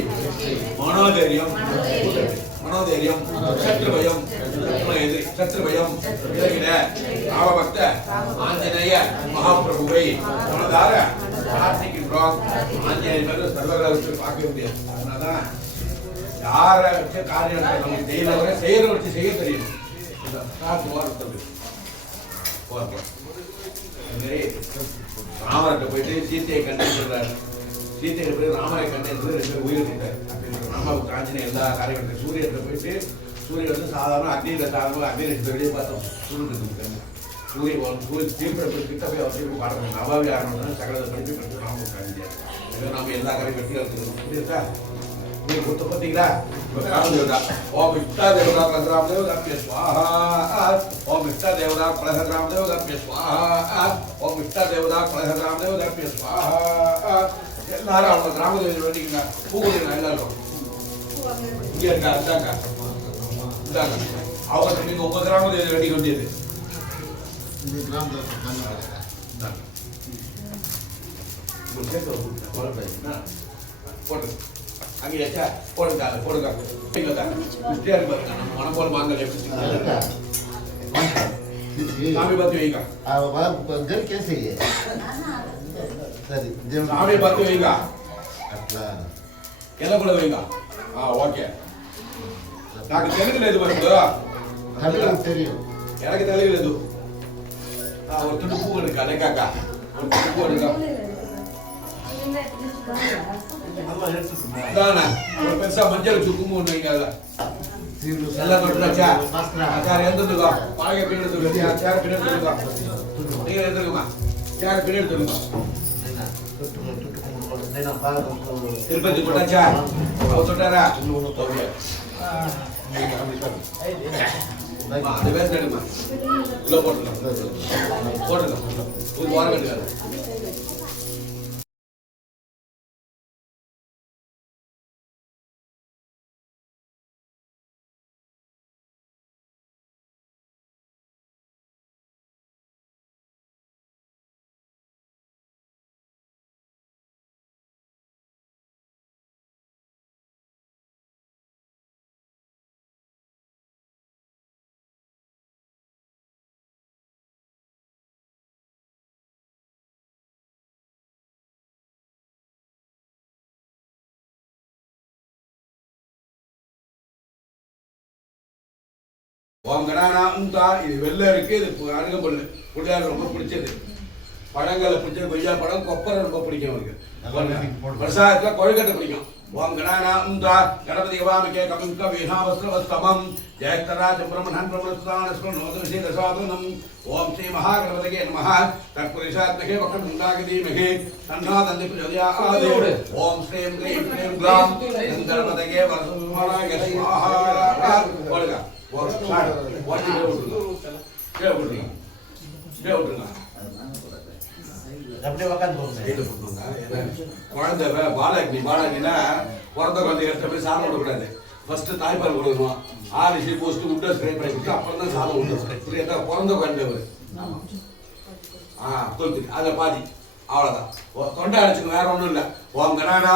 மனோதைரியம் மனோதைரியம் சத்ருபயம் சத்ருபயம் விலகின ராமபக்த ஆஞ்சநேய மகாபிரபுவை மனதார பிரார்த்திக்கின்றோம். ஆஞ்சநேயர் சர்வகாலத்தில் பார்க்க முடியாது. அதனாலதான் யாரை வச்சு காரியம் நமக்கு தெரியல செய்யற வச்சு செய்ய தெரியும். ராமர்கிட்ட போயிட்டு சீத்தையை கண்டேன் சொல்றாரு. சீத்தையை போய் ராமரை கண்டேன் சொல்லி 2 பேர் உயிரிட்டார். ராமபக்த ஆஞ்சநேயர் எல்லா காரியங்களும் சூரியன்கிட்ட போயிட்டு சூரியன் வந்து சாதாரண அக்னியில் சாதாரண அக்னி வெளியே பார்த்தோம் சுருட்டு சூரிய தீர்ப்பிடத்தில் கிட்ட போய் அவசியம் பாடுறாங்க நவாவி ஆரம்பிச்சு சகலத்தை படிப்பு படித்து நாம உட்காந்து நம்ம எல்லா கரையும் வெற்றி எடுத்துக்கணும் புரியுதா நீங்க கொடுத்த பார்த்தீங்களா ராமதேவதா ஓம் இஷ்டா தேவதா பிரசராமதேவதாப்பிய ஸ்வாஹா ஓம் இஷ்டா தேவதா பிரசராமதேவதாப்பிய ஸ்வாஹா ஓம் இஷ்டா தேவதா பிரசராமதேவதாப்பிய ஸ்வாஹா எல்லாரும் அவங்க ராமதேவதை வேண்டிங்க பூக்குறீங்க எல்லாரும் இங்கே இருக்கா இந்தாங்க இந்தாங்க அவங்க நீங்க 9 ராமதேவதை வேண்டிக்க வேண்டியது போட்டு அங்கே வச்சா போடுங்க போடுங்க மனம் போல மாங்கல் சாமி பார்த்து வைங்க சாமி பார்த்து வைங்க எல்லாம் கூட வைங்க ஓகே నాకు తెలుగులేదు మరి தெரியும் எனக்கு తెలుగులేదు ஒரு துண்டு பூ எடுக்க அடைக்காக்கா ஒரு துண்டு பூ எடுக்க ஒரு பெருசா மஞ்சள் வச்சு கும்பு ஒண்ணு வைங்க அதுல எல்லாம் தொட்டுச்சா சார் எழுந்துருக்கோ பழக பின் எடுத்துக்கோ சேர் பின் எடுத்துக்கோ நீங்க எழுந்துருக்குமா சேர் பின் எடுத்துக்கோ திருப்பதி கொட்டாச்சா அவர் தொட்டாரா அது பேச எடுமா உள்ள போட்டுக்கலாம் போட்டுக்கலாம் ஒரு வாரம் எடுக்காது உன் கடானா இது வெள்ளை இருக்கு இது அருகம்புல் பிள்ளையார் ரொம்ப பிடிச்சது பழங்களை பிடிச்சது கொய்யா பழம் கொப்பரை ரொம்ப பிடிக்கும் அவருக்கு பிரசாதத்துல கொழுக்கட்டை பிடிக்கும் ஓம் கடானா கணபதி வாமிகே கபிங்க வீணாவஸ்திரவஸ்தமம் ஜெயக்தராஜ பிரம்மணன் பிரம்மஸ்தானஸ்வன் நோதனசி தசாதனம் ஓம் ஸ்ரீ மகாகணபதிகே நமஹ தத்புருஷாத்மகே வக்ரதுண்டாகதீமகே தன்னாதந்தி பிரஜோதயாதே ஓம் ஸ்ரீம் க்ரீம் க்ரீம் க்லாம் கணபதிகே வரசுமானாய ஸ்வாஹா போடுங்க குழந்தை பாலாக்னா பிறந்த குழந்தை எடுத்த போய் சாதம் விடக்கூடாது ஃபர்ஸ்ட் தாய்ப்பால் கொடுக்கணும் ஆரிசி போஸ்ட் முட்டை ஸ்ப்ரே பண்ணி கொடுத்து அப்புறம் தான் சாதம் விட்டு பிறந்த குழந்தை தொழுத்துக்கு அதில் பாதி அவ்வளோதான் தொண்டை அடிச்சுக்கு வேற ஒன்றும் இல்லை ஓம் கணானா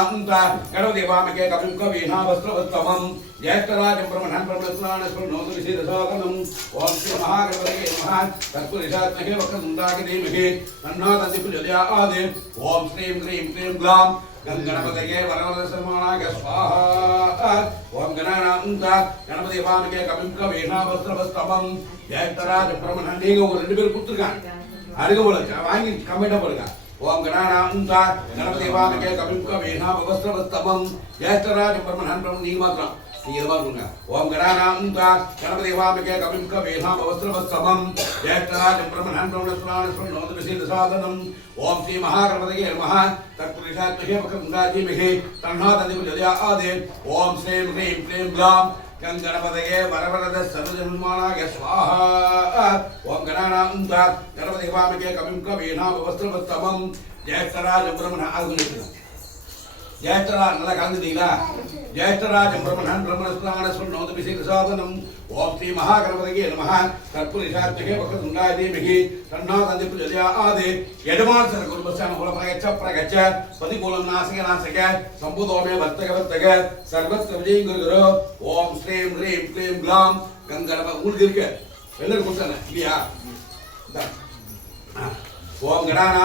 கணபதி வாமிகே கபிங்க வீணாவஸ்திரவஸ்தமம் ஜெயக்தராஜ பிரம்மணன் பிரம்மஸ்தானஸ்வன் நோதனசி தசாதனம் ஓம் ஸ்ரீ மகாகணபதிகே நமஹ தத்புருஷாத்மகே வக்ரதுண்டாகதீமகே தன்னாதந்தி பிரஜோதயாதே ஓம் ஸ்ரீம் க்ரீம் க்ரீம் க்லாம் கணபதிகே வரவரதசமானாய ஸ்வாஹா ஓம் கணானா கணபதி வாமிகே கபிங்க வீணாவஸ்திரவஸ்தமம் ஜெயக்தராஜ பிரம்மணன் நீங்க ஒரு 2 பேர் கொடுத்துருக்காங்க அருகம்புல் வாங்கி கம்மிட்டா போடுங்க ஓம் கணானா கணபதி வாமிகே கபிங்க வீணாவஸ்திரவஸ்தமம் ஜெயக்தராஜ பிரம்மணன் பிரம்மன் நீங்க மாத்திரம் நீங்க எதுவா கொடுங்க ஓம் கணானா கணபதி வாமிகே கபிங்க வீணாவஸ்திரவஸ்தமம் ஜெயக்தராஜ பிரம்மணன் பிரம்மஸ்தானஸ்வன் நோதனசி தசாதனம் ஓம் ஸ்ரீ மகாகணபதிகே நமஹ தத்புருஷாத்மகே வக்ரதுண்டாகதீமகே தன்னாதந்தி பிரஜோதயாதே ஓம் ஸ்ரீம் க்ரீம் க்ரீம் க்லாம் கணபதிகே வரவரத சர்வஜன்மானாய ஸ்வாஹா ஓம் கணானா கணபதி வாமிகே கபிங்க வீணாவஸ்திரவஸ்தமம் ஜெயக்தராஜ பிரம்மணன் ஆகுது ஜெயக்தராஜ் நல்லா கலந்துட்டீங்களா ஜெயக்தராஜ பிரம்மணன் பிரம்மஸ்தானஸ்வன் நோதனசி தசாதனம் ஓம் ஸ்ரீ மகாகணபதிகே நமஹ தத்புருஷாத்மகே வக்ரதுண்டாகதீமகே தன்னாதந்தி பிரஜோதயாதே யஜமான் சர குருபஸ்தான குல பிரகச்ச பதிகூலம் நாசக சம்புதோமே வர்த்தக சர்வத்ர விஜயம் குரு ஓம் ஸ்ரீம் க்ரீம் க்ளீம் க்லாம் கங்கணப உங்களுக்கு இருக்கு எல்லாரும் கொடுத்தானே இல்லையா ஓம் கணானா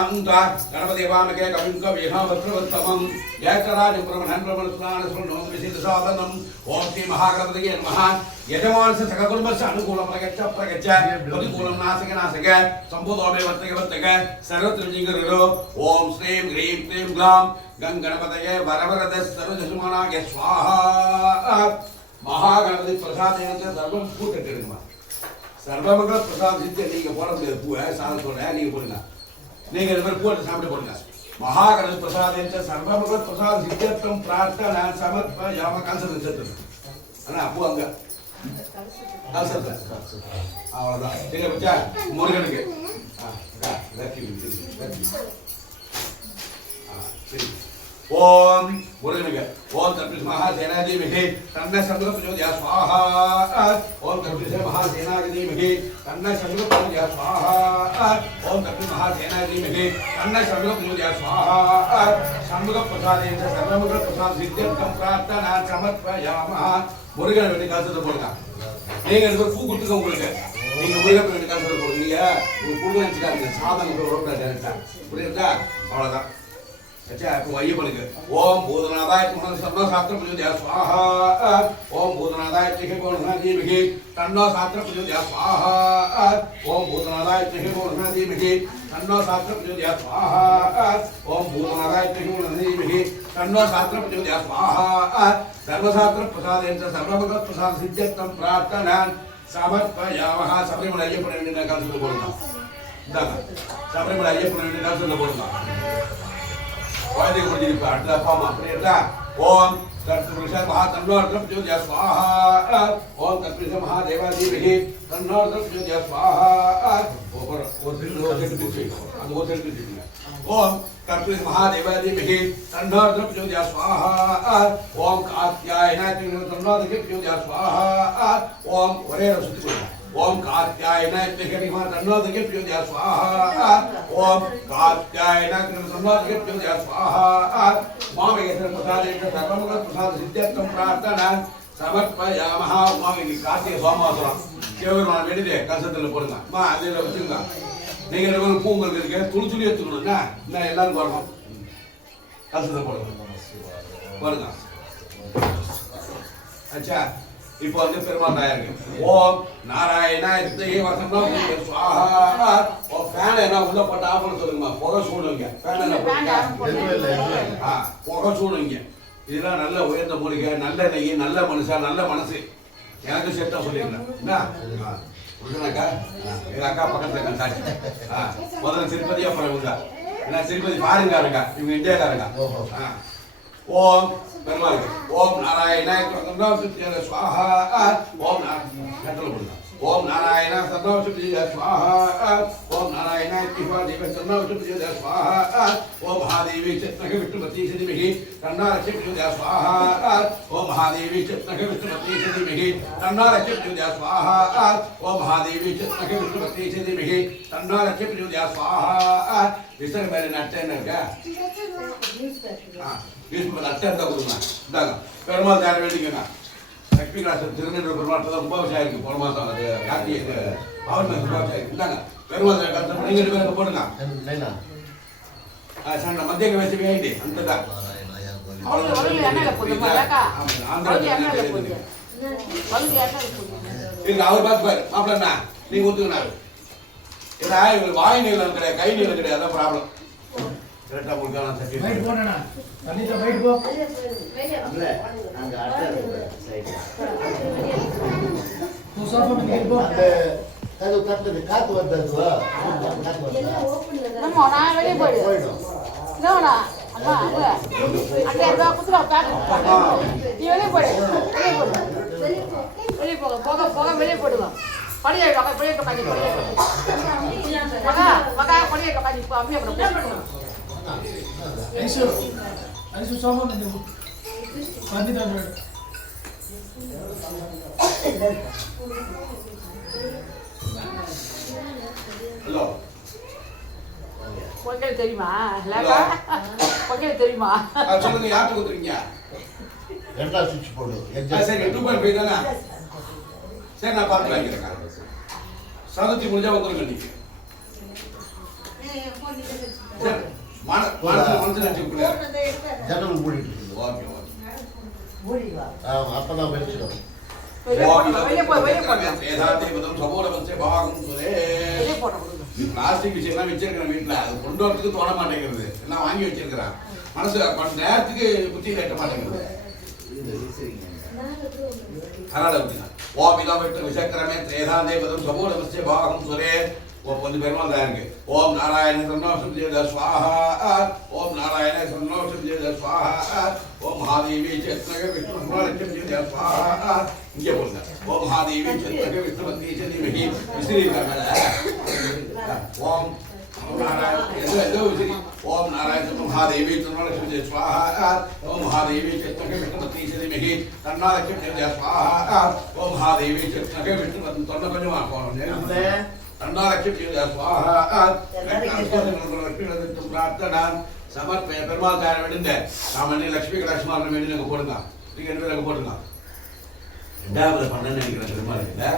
கணபதி வாமிகே கபிங்க வீணாவஸ்திரவஸ்தமம் ஜெயக்தராஜ பிரம்மணன் பிரம்மஸ்தானஸ்வன் நோதனசி தசாதனம் ஓம் ஸ்ரீ மகாகணபதிகே நமஹ யஜமானஸ சககுருபஸ்ய அனுகூலம் பிரகச்ச பதிகூலம் நாசக சம்பூதோமே வர்த்தக சர்வத்ர விஜயகுரு ஓம் ஸ்ரீம் க்ரீம் க்ரீம் க்லாம் கங்கணபதயே வரவரத சர்வஜசுமானாய ஸ்வாஹா மகாகணபதி பிரசாதேன சர்வம் கூட்டெடுக்குமா சர்வமங்கள பிரசாத சித்தி நீங்க போட முடியாது பூவை சாதத்தோட நீங்க போடுங்க நீங்க ரெண்டு பேரும் போட்டு சாப்பிட்டு போடுங்க மகாகணபதி பிரசாதேச்ச சர்வமங்கள பிரசாத சித்தியர்த்தம் பிரார்த்தனை சமர்ப்பயாம கலசத்தை சேர்த்து ஆனா பூ அங்க கலசத்தை அவ்வளவுதான் சரியா பச்சா முருகனுக்கு சரி ஓம் முருகனுக்கு ஓம் தர்பிஷ மகாசேனாதிமகே தன்ன சந்திர பிரச்சோதயா ஸ்வாஹா ஓம் தர்பிஷ மகாசேனாதிமகே தன்ன சந்திர பிரச்சோதயா ஸ்வாஹா ஓம் தர்பிஷ மகாசேனாதிமகே தன்ன சந்திர பிரச்சோதயா ஸ்வாஹா சண்முக பிரசாதேன சர்வமுக பிரசாத சித்தியர்த்தம் பிரார்த்தனா சமர்ப்பயாம முருகன் வேண்டிய கலசத்தை போடுங்க நீங்க ரெண்டு பூ கொடுத்துக்க உங்களுக்கு நீங்க முருகன் வேண்டிய கலசத்தை போடுங்க நீங்க பூ நினைச்சுக்காதீங்க சாதனம் ரோட்டா புரியுதா அவ்வளவுதான் अच्छा तो वही बोलेंगे ओम भूतनाथाय तुमन सर्व शास्त्र प्रचोदया स्वाहा ओम भूतनाथाय त्रिहे गौणनाथी विहि तन्नो शास्त्र प्रचोदया स्वाहा ओम भूतनाथाय त्रिहे गौणनाथी विहि तन्नो शास्त्र प्रचोदया स्वाहा ओम भूतनाथाय त्रिहे गौणनाथी विहि तन्नो शास्त्र प्रचोदया स्वाहा सर्वशास्त्र प्रसादेन सर्वभगवत प्रसाद सिद्ध्यर्थं प्रार्थना समर्पयामः सबरीमला अय्यप्पन वेंडिन कालसुल्ल बोलुंगा इंदाका सबरीमला अय्यप्पन वेंडिन कालसुल्ल बोलुंगा वायदे गुरुजी அடுத்த பாமா அப்படியே இருக்கா ஓம் தத்புருஷ மகாதன்னோர்த்த பிரச்சோதயா ஸ்வாஹா ஓம் தத்புருஷ மகாதேவாதீமஹி தன்னோர்த்த பிரச்சோதயா ஸ்வாஹா ஒரு செட்டு அது ஒரு செட்டு ஓம் தத்புருஷ மகாதேவாதீமஹி தன்னோர்த்த பிரச்சோதயா ஸ்வாஹா ஓம் காத்யாயனாய தன்னோர்த்த பிரச்சோதயா ஸ்வாஹா ஓம் ஒரே சுத்தி போடுங்க ओम कात्यायनाय त्रिकरिमा तन्नोदके प्रचोदया स्वाहा ओम कात्यायनाय तन्नोदके प्रचोदया स्वाहा मामेश्वर प्रसादेन सर्वमंगल प्रसाद सिद्ध्यर्थं प्रार्थना समर्पयामः मामेनि कार्तिक सोमवासரம் சிவபெருமான் வேண்டிய கலசத்துல போடுங்க மா அதில வச்சுங்க நீங்க ரெண்டு பூங்கல் இருக்கு துளி துளி எடுத்துக்கணும்னா நான் எல்லாரும் வரணும் கலசத்துல போடுங்க போடுங்க अच्छा இப்போ வந்து பெருமாள் தாயாருக்கு ஓம் நாராயணாய வித்மஹே வசந்தோம் ஸ்வாஹா ஓ ஃபேன் என்ன உள்ள போட்டு ஆஃப் பண்ண சொல்லுங்க புகை சூடுங்க ஃபேன் என்ன போடுங்க புகை சூடுங்க இதெல்லாம் நல்ல உயர்ந்த மூலிகை நல்ல நெய் நல்ல மனுஷா நல்ல மனசு எனக்கு செட்டா சொல்லிருங்க என்ன புரியுதாக்கா எங்க அக்கா பக்கத்துல இருக்க சாட்சி முதல்ல திருப்பதி அப்புறம் இவங்க ஏன்னா திருப்பதி பாருங்க இவங்க இந்தியாக்காரங்க ஓம் பெருமாள் ஓம் நாராயணாய சர்வசித்திய ஸ்வாஹா ஓம் ஓம் நாராயண சர்வசித்திய ஸ்வாஹா ஓம் நாராயணாய திவாதேவ சர்வசித்திய ஸ்வாஹா ஓம் மகாதேவி சித்னக விஷ்ணுபதி சிதிமிஹி தன்னாரசித்திய ஸ்வாஹா ஓம் மகாதேவி சித்னக விஷ்ணுபதி சிதிமிஹி தன்னாரசித்திய ஸ்வாஹா ஓம் மகாதேவி சித்னக விஷ்ணுபதி சிதிமிஹி தன்னாரசித்திய ஸ்வாஹா விசர் மேல நட்டேனக்கா அட்டை கொடுங்க இந்தாங்க பெருமாள் தேர வேண்டிக்கங்க லட்சுமி கிளாஸ் திருநெல்வேலி பெருமாள் ரொம்ப விவசாயம் இருக்கு போன மாதம் அது கார்த்திகை அவர் விவசாயம் இருக்கு இந்தாங்க பெருமாள் கருத்து நீங்க ரெண்டு பேருக்கு போடுங்க சண்டை மத்திய வச்சு வேண்டி அந்த தான் அவர் பார்த்துப்பாரு மாப்பிள்ளா நீங்க ஊத்துக்கண்ணா ஏன்னா இவங்களுக்கு வாய் நீளம் கிடையாது கை நீளம் கிடையாது அதான் ப்ராப்ளம் கரெக்டா கொடுக்கான சட்டி பைட் போறேனா தண்ணில பைட் போ இல்ல அங்க அடுத்த சைடு தூ சாஃபா में போ அந்த கது கட்டது காத்து வந்ததுவா எல்லாம் ஓபன்ல தான் நம்ம நான் வெளிய போயிடு நோனா அம்மா அங்க அங்க ஏதோ குத்துறா பாக்க நீ வெளிய போடு வெளிய போக போக போக வெளிய போடுவா படியே வக படியே கபாடி படியே வக படியே கபாடி போ அம்மே போடு ஐசு சாஃபா में போ தண்ணில ஹலோ உங்களுக்கு தெரியுமா லேக்கா உங்களுக்கு தெரியுமா சொல்லுங்க யார்கிட்ட கொடுத்துறீங்க ரெண்டா சுவிட்ச் போடு சரி 2.5 தானே சரி நான் பார்த்து வைக்கிறேன் சதுர்த்தி முடிஞ்சா வந்துருங்க நீங்க சரி மனசு நினைச்சுக்கல ஜன்னல் மூடிட்டு இருக்கு ஓகே அப்பதான் வெளிச்சிடும் வெளிய போ வேதாந்தேவதம் சமூலவஸ்ய பாகம் சுரே வெளிய போடு பிளாஸ்டிக் விஷயம்லாம் வச்சிருக்கிறேன் வீட்டில் அது கொண்டு வரதுக்கு தோண மாட்டேங்கிறது எல்லாம் வாங்கி வச்சிருக்கிறேன் மனசு கொஞ்ச நேரத்துக்கு புத்தி கட்ட மாட்டேங்கிறது அதனால அப்படின்னா ஓம் இதம் விட்டு விசக்கரமே திரேதாந்தே பதம் சமூலமஸ்ய பாகம் சுரே கொஞ்சம் பெருமாள் தான் இருக்கு ஓம் நாராயண சர்ணோஷம் ஸ்வாஹா ஓம் நாராயண சர்ணோஷம் ஸ்வாஹா ஓம் மகாதேவி சேத்னக விஷ்ணு ஸ்வாஹா இங்கே போடுங்க ஓம் மகாதேவி சேத்னக விஷ்ணுவந்தி சதிமகி விசிறியிருக்காங்க ஓம் ओम नारायण महादेवी तन्नलक्ष्मी स्वाहा ओम महादेवी चेतनके विष्णुपति सदिमहि तन्नलक्ष्मी स्वाहा ओम महादेवी चेतनके विष्णुपति तन्न पंचमा कोने तन्नलक्ष्मी स्वाहा लक्ष्मी प्रार्थना समर्पय பெருமாள் கார வேண்டிய சாமானிய லட்சுமி கடாட்சமாக வேண்டி நாங்கள் போடுங்க நீங்கள் ரெண்டு பேரும் போடுங்க ரெண்டாவது பண்ணன்னு நினைக்கிறேன் பெருமாள் இல்லை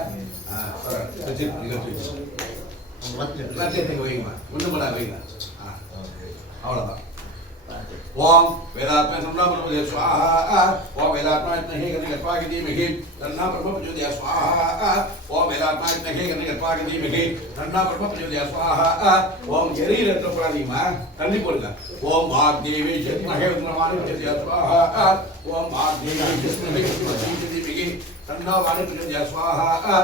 எல்லாத்தையும் வைங்க ஒன்றும் பண்ண வைங்க அவ்வளோதான் ஓம் வேதாத்மா சம்ராம ஸ்வாஹா ஓம் வேதாத்மா இத்னஹே கர்ணி கர்ப்பாகி தீமஹி தன்னா பிரம்ம பிரச்சோதயா ஸ்வாஹா ஓம் வேதாத்மா இத்னஹே கர்ணி கர்ப்பாகி தீமஹி தன்னா பிரம்ம பிரச்சோதயா ஸ்வாஹா ஓம் எரியில போடாதீங்கம்மா தண்ணி போடுங்க ஓம் வாக்தேவி ஜென்மஹே உத்ரமானி பிரச்சோதயா ஸ்வாஹா ஓம் வாக்தேவி ஜென்மஹே உத்ரமானி தீமஹி तन्ना वाणी प्रचोदया स्वाहा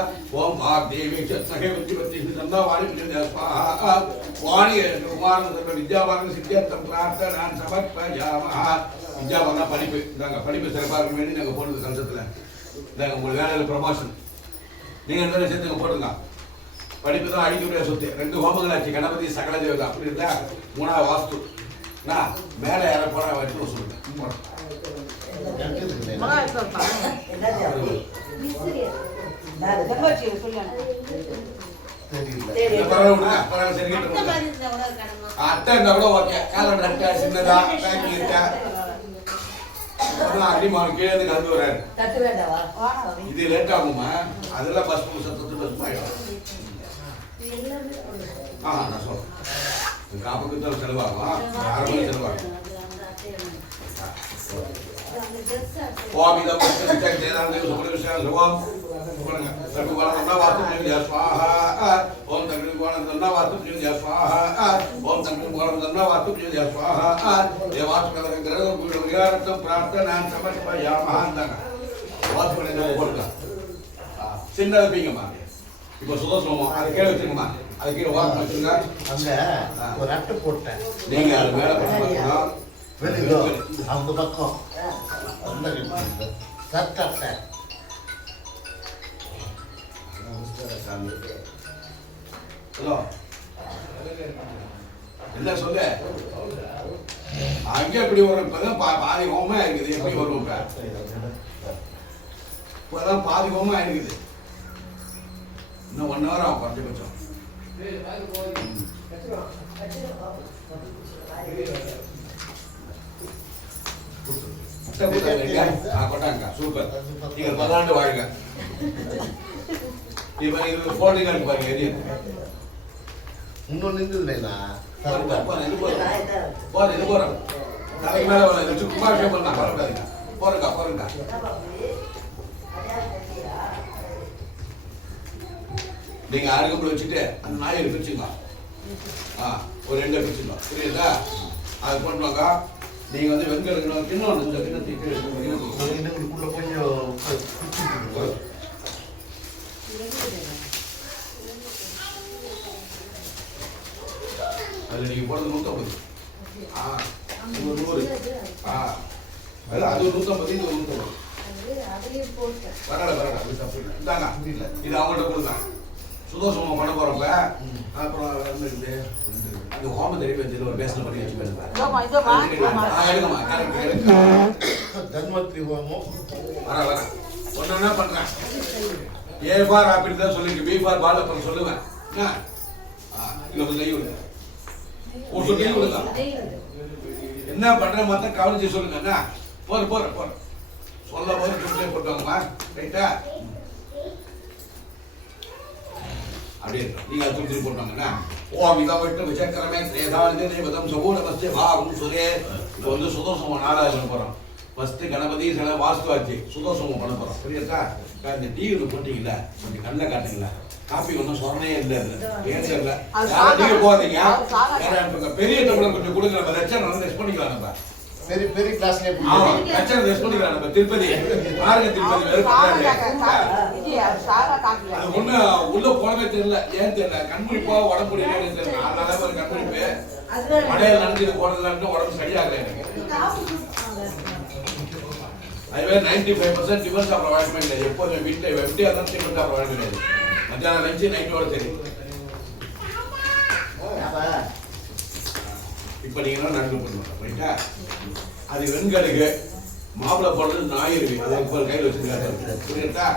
ओम वाग्देवी चत्सखे बुद्धिवती तन्ना वाणी प्रचोदया स्वाहा वाणी कुमार सर्व विद्यावान सिद्ध्यर्थम प्रार्थनान समर्पयामः विद्यावान படிப்பு நாங்க படிப்பு சிறப்பாக இருக்க வேண்டி நாங்க போடுறது கன்செப்ட்ல நாங்க உங்க வேலையில ப்ரமோஷன் நீங்க என்ன சேர்த்துங்க போடுங்க படிப்பு தான் அடிக்கக்கூடிய சொத்து ரெண்டு ஹோமங்களாச்சு கணபதி சகல தேவதா அப்படி இருந்தா மூணாவது வாஸ்து நான் மேல யார போற வச்சு சொல்லுங்க அட்டை இருந்தா கூட ஓகே கேலண்டர் அட்டை சின்னதா பேக்கிங் இருக்கா அடிமான கீழே கலந்து வராரு இது லேட் ஆகுமா அதெல்லாம் பஸ் சத்தத்து பஸ் ஆயிடும் நான் சொல்றேன் காப்புக்கு தான் செலவாகும் யாருக்கும் செலவாகும் ओम इदं विष्णुचित्तं तेनादेव सुप्रविश्यां सर्वं बोलना सर्वगुणं नवातु नित्य स्वाहा ओम तंत्रिगुणं नवातु नित्य स्वाहा ओम तंत्रिगुणं नवातु नित्य स्वाहा देवात्मकं ग्रहं गुरुविहारतं प्रार्थनां समर्पयामः अंदना வாத்துமனை போடுங்க சின்னது பீங்கம்மா இப்போ சுதோஷமா அதை கீழே வச்சுருங்கம்மா அதை கீழே வாக்கு வச்சுருங்க அங்கே ஒரு அட்டை போட்டேன் நீங்கள் அது மேலே பார்த்தீங்கன்னா வெளியோ அந்த பக்கம் அந்த சட்டை ஹலோ என்ன சொல்ல அங்கே எப்படி வரும் இப்பதான் பாதி ஹோமா இருக்குது எப்படி வரும் இப்பதான் பாதி ஹோமா இருக்குது இன்னும் 1 hour ஆகும் குறைஞ்சபட்சம் கொட்டாங்க சூப்பர் நீங்கள் 10 ஆண்டு வாழுங்க இப்போ இது போல்டிங் இருக்கு பாருங்க எரிய இன்னொன்று இருந்ததுண்ணா போறேன் இது போறேன் தலைக்கு மேலே வச்சு கும்பாபிஷேகம் பண்ணலாம் பரவாயில்லைங்க போறேங்க போறேங்க நீங்க அருகம்புல வச்சுட்டு அந்த நாயை பிரிச்சுங்க ஒரு 2 பிரிச்சுங்க புரியுதா அது பண்ணுவாங்க நீங்க வந்து வெங்கல கிண்ணம் இந்த கிண்ணத்துக்கு கொஞ்சம் அதில் நீங்கள் போடுறது 150 100 அது 150 இது 150 பரவாயில்ல அது தப்பு இல்லை இந்தாங்க இது அவங்கள்ட்ட கொடுங்க சுதோஷமாக பண்ண போகிறப்ப அப்புறம் இந்த ஹோம தெரிவித்து ஒரு பேசல பண்ணி வச்சு எடுங்கம்மா தன்வந்திரி ஹோமம் வர ஒன்று என்ன பண்ணுறேன் ஏ ஃபார் அப்படி தான் சொல்லிட்டு பி ஃபார் பால் அப்புறம் சொல்லுவேன் என்ன இதில் வந்து கை விடுங்க ஒரு சொல்லி விடுங்க என்ன பண்ணுற மற்ற கவனிச்சு சொல்லுங்க என்ன போற சொல்ல போது சொல்லி போட்டுவாங்கம்மா ரைட்டா அப்படி இருக்கும் நீங்கள் அது சொல்லி போட்டாங்கன்னா ஓம் இதை விட்டு விசக்கரமே திரேதானே தேவதம் சகூடமஸ்தே பாகம் சுரே இப்போ வந்து சுதோஷமம் 4வது பண்ண போகிறோம் ஃபஸ்ட்டு கணபதி சில வாஸ்துவாச்சு சுதோஷமம் பண்ண போகிறோம் புரியுதா இந்த டிவியில் போட்டிங்களா கொஞ்சம் கண்ணை காட்டுங்களா காப்பி ஒன்றும் சொன்னே இல்லை ஏன் தெரியல யாரும் நீங்கள் போகிறீங்க பெரிய டம்ளர் கொஞ்சம் கொடுங்க நம்ம லட்சம் நல்லா டெஸ்ட் பண்ணிக்கலாம் நம்ம பெரிய பெரிய கிளாஸ்ல ஆமா கச்சனை ரெஸ்ட் பண்ணிக்கலாம் நம்ம திருப்பதி பாருங்க திருப்பதி வேற பண்றாரு அது ஒண்ணு உள்ள போனவே தெரியல ஏன் தெரியல கண்முழிப்பா உடம்பு முடியலன்னு தெரியல அதனால ஒரு கண்முழிப்பு மழையில நனைஞ்சது போனதுல உடம்பு சரியாகல எனக்கு அதுவே 95% டிஃபன் சாப்பிட வழக்கமே கிடையாது எப்போதுமே வீட்டில் எப்படியா இருந்தாலும் டிஃபன் சாப்பிட வழக்கம் கிடையாது மத்தியானம் லஞ்சு நைட்டோட சரி இப்போ நீங்க நன்கு பண்ணுவாங்க ரைட்டா அது வெண்கடுகு மாப்பிள்ளை போடுறது நாய் இருக்கு அதை இப்போ கையில் வச்சுருக்காரு புரியுதா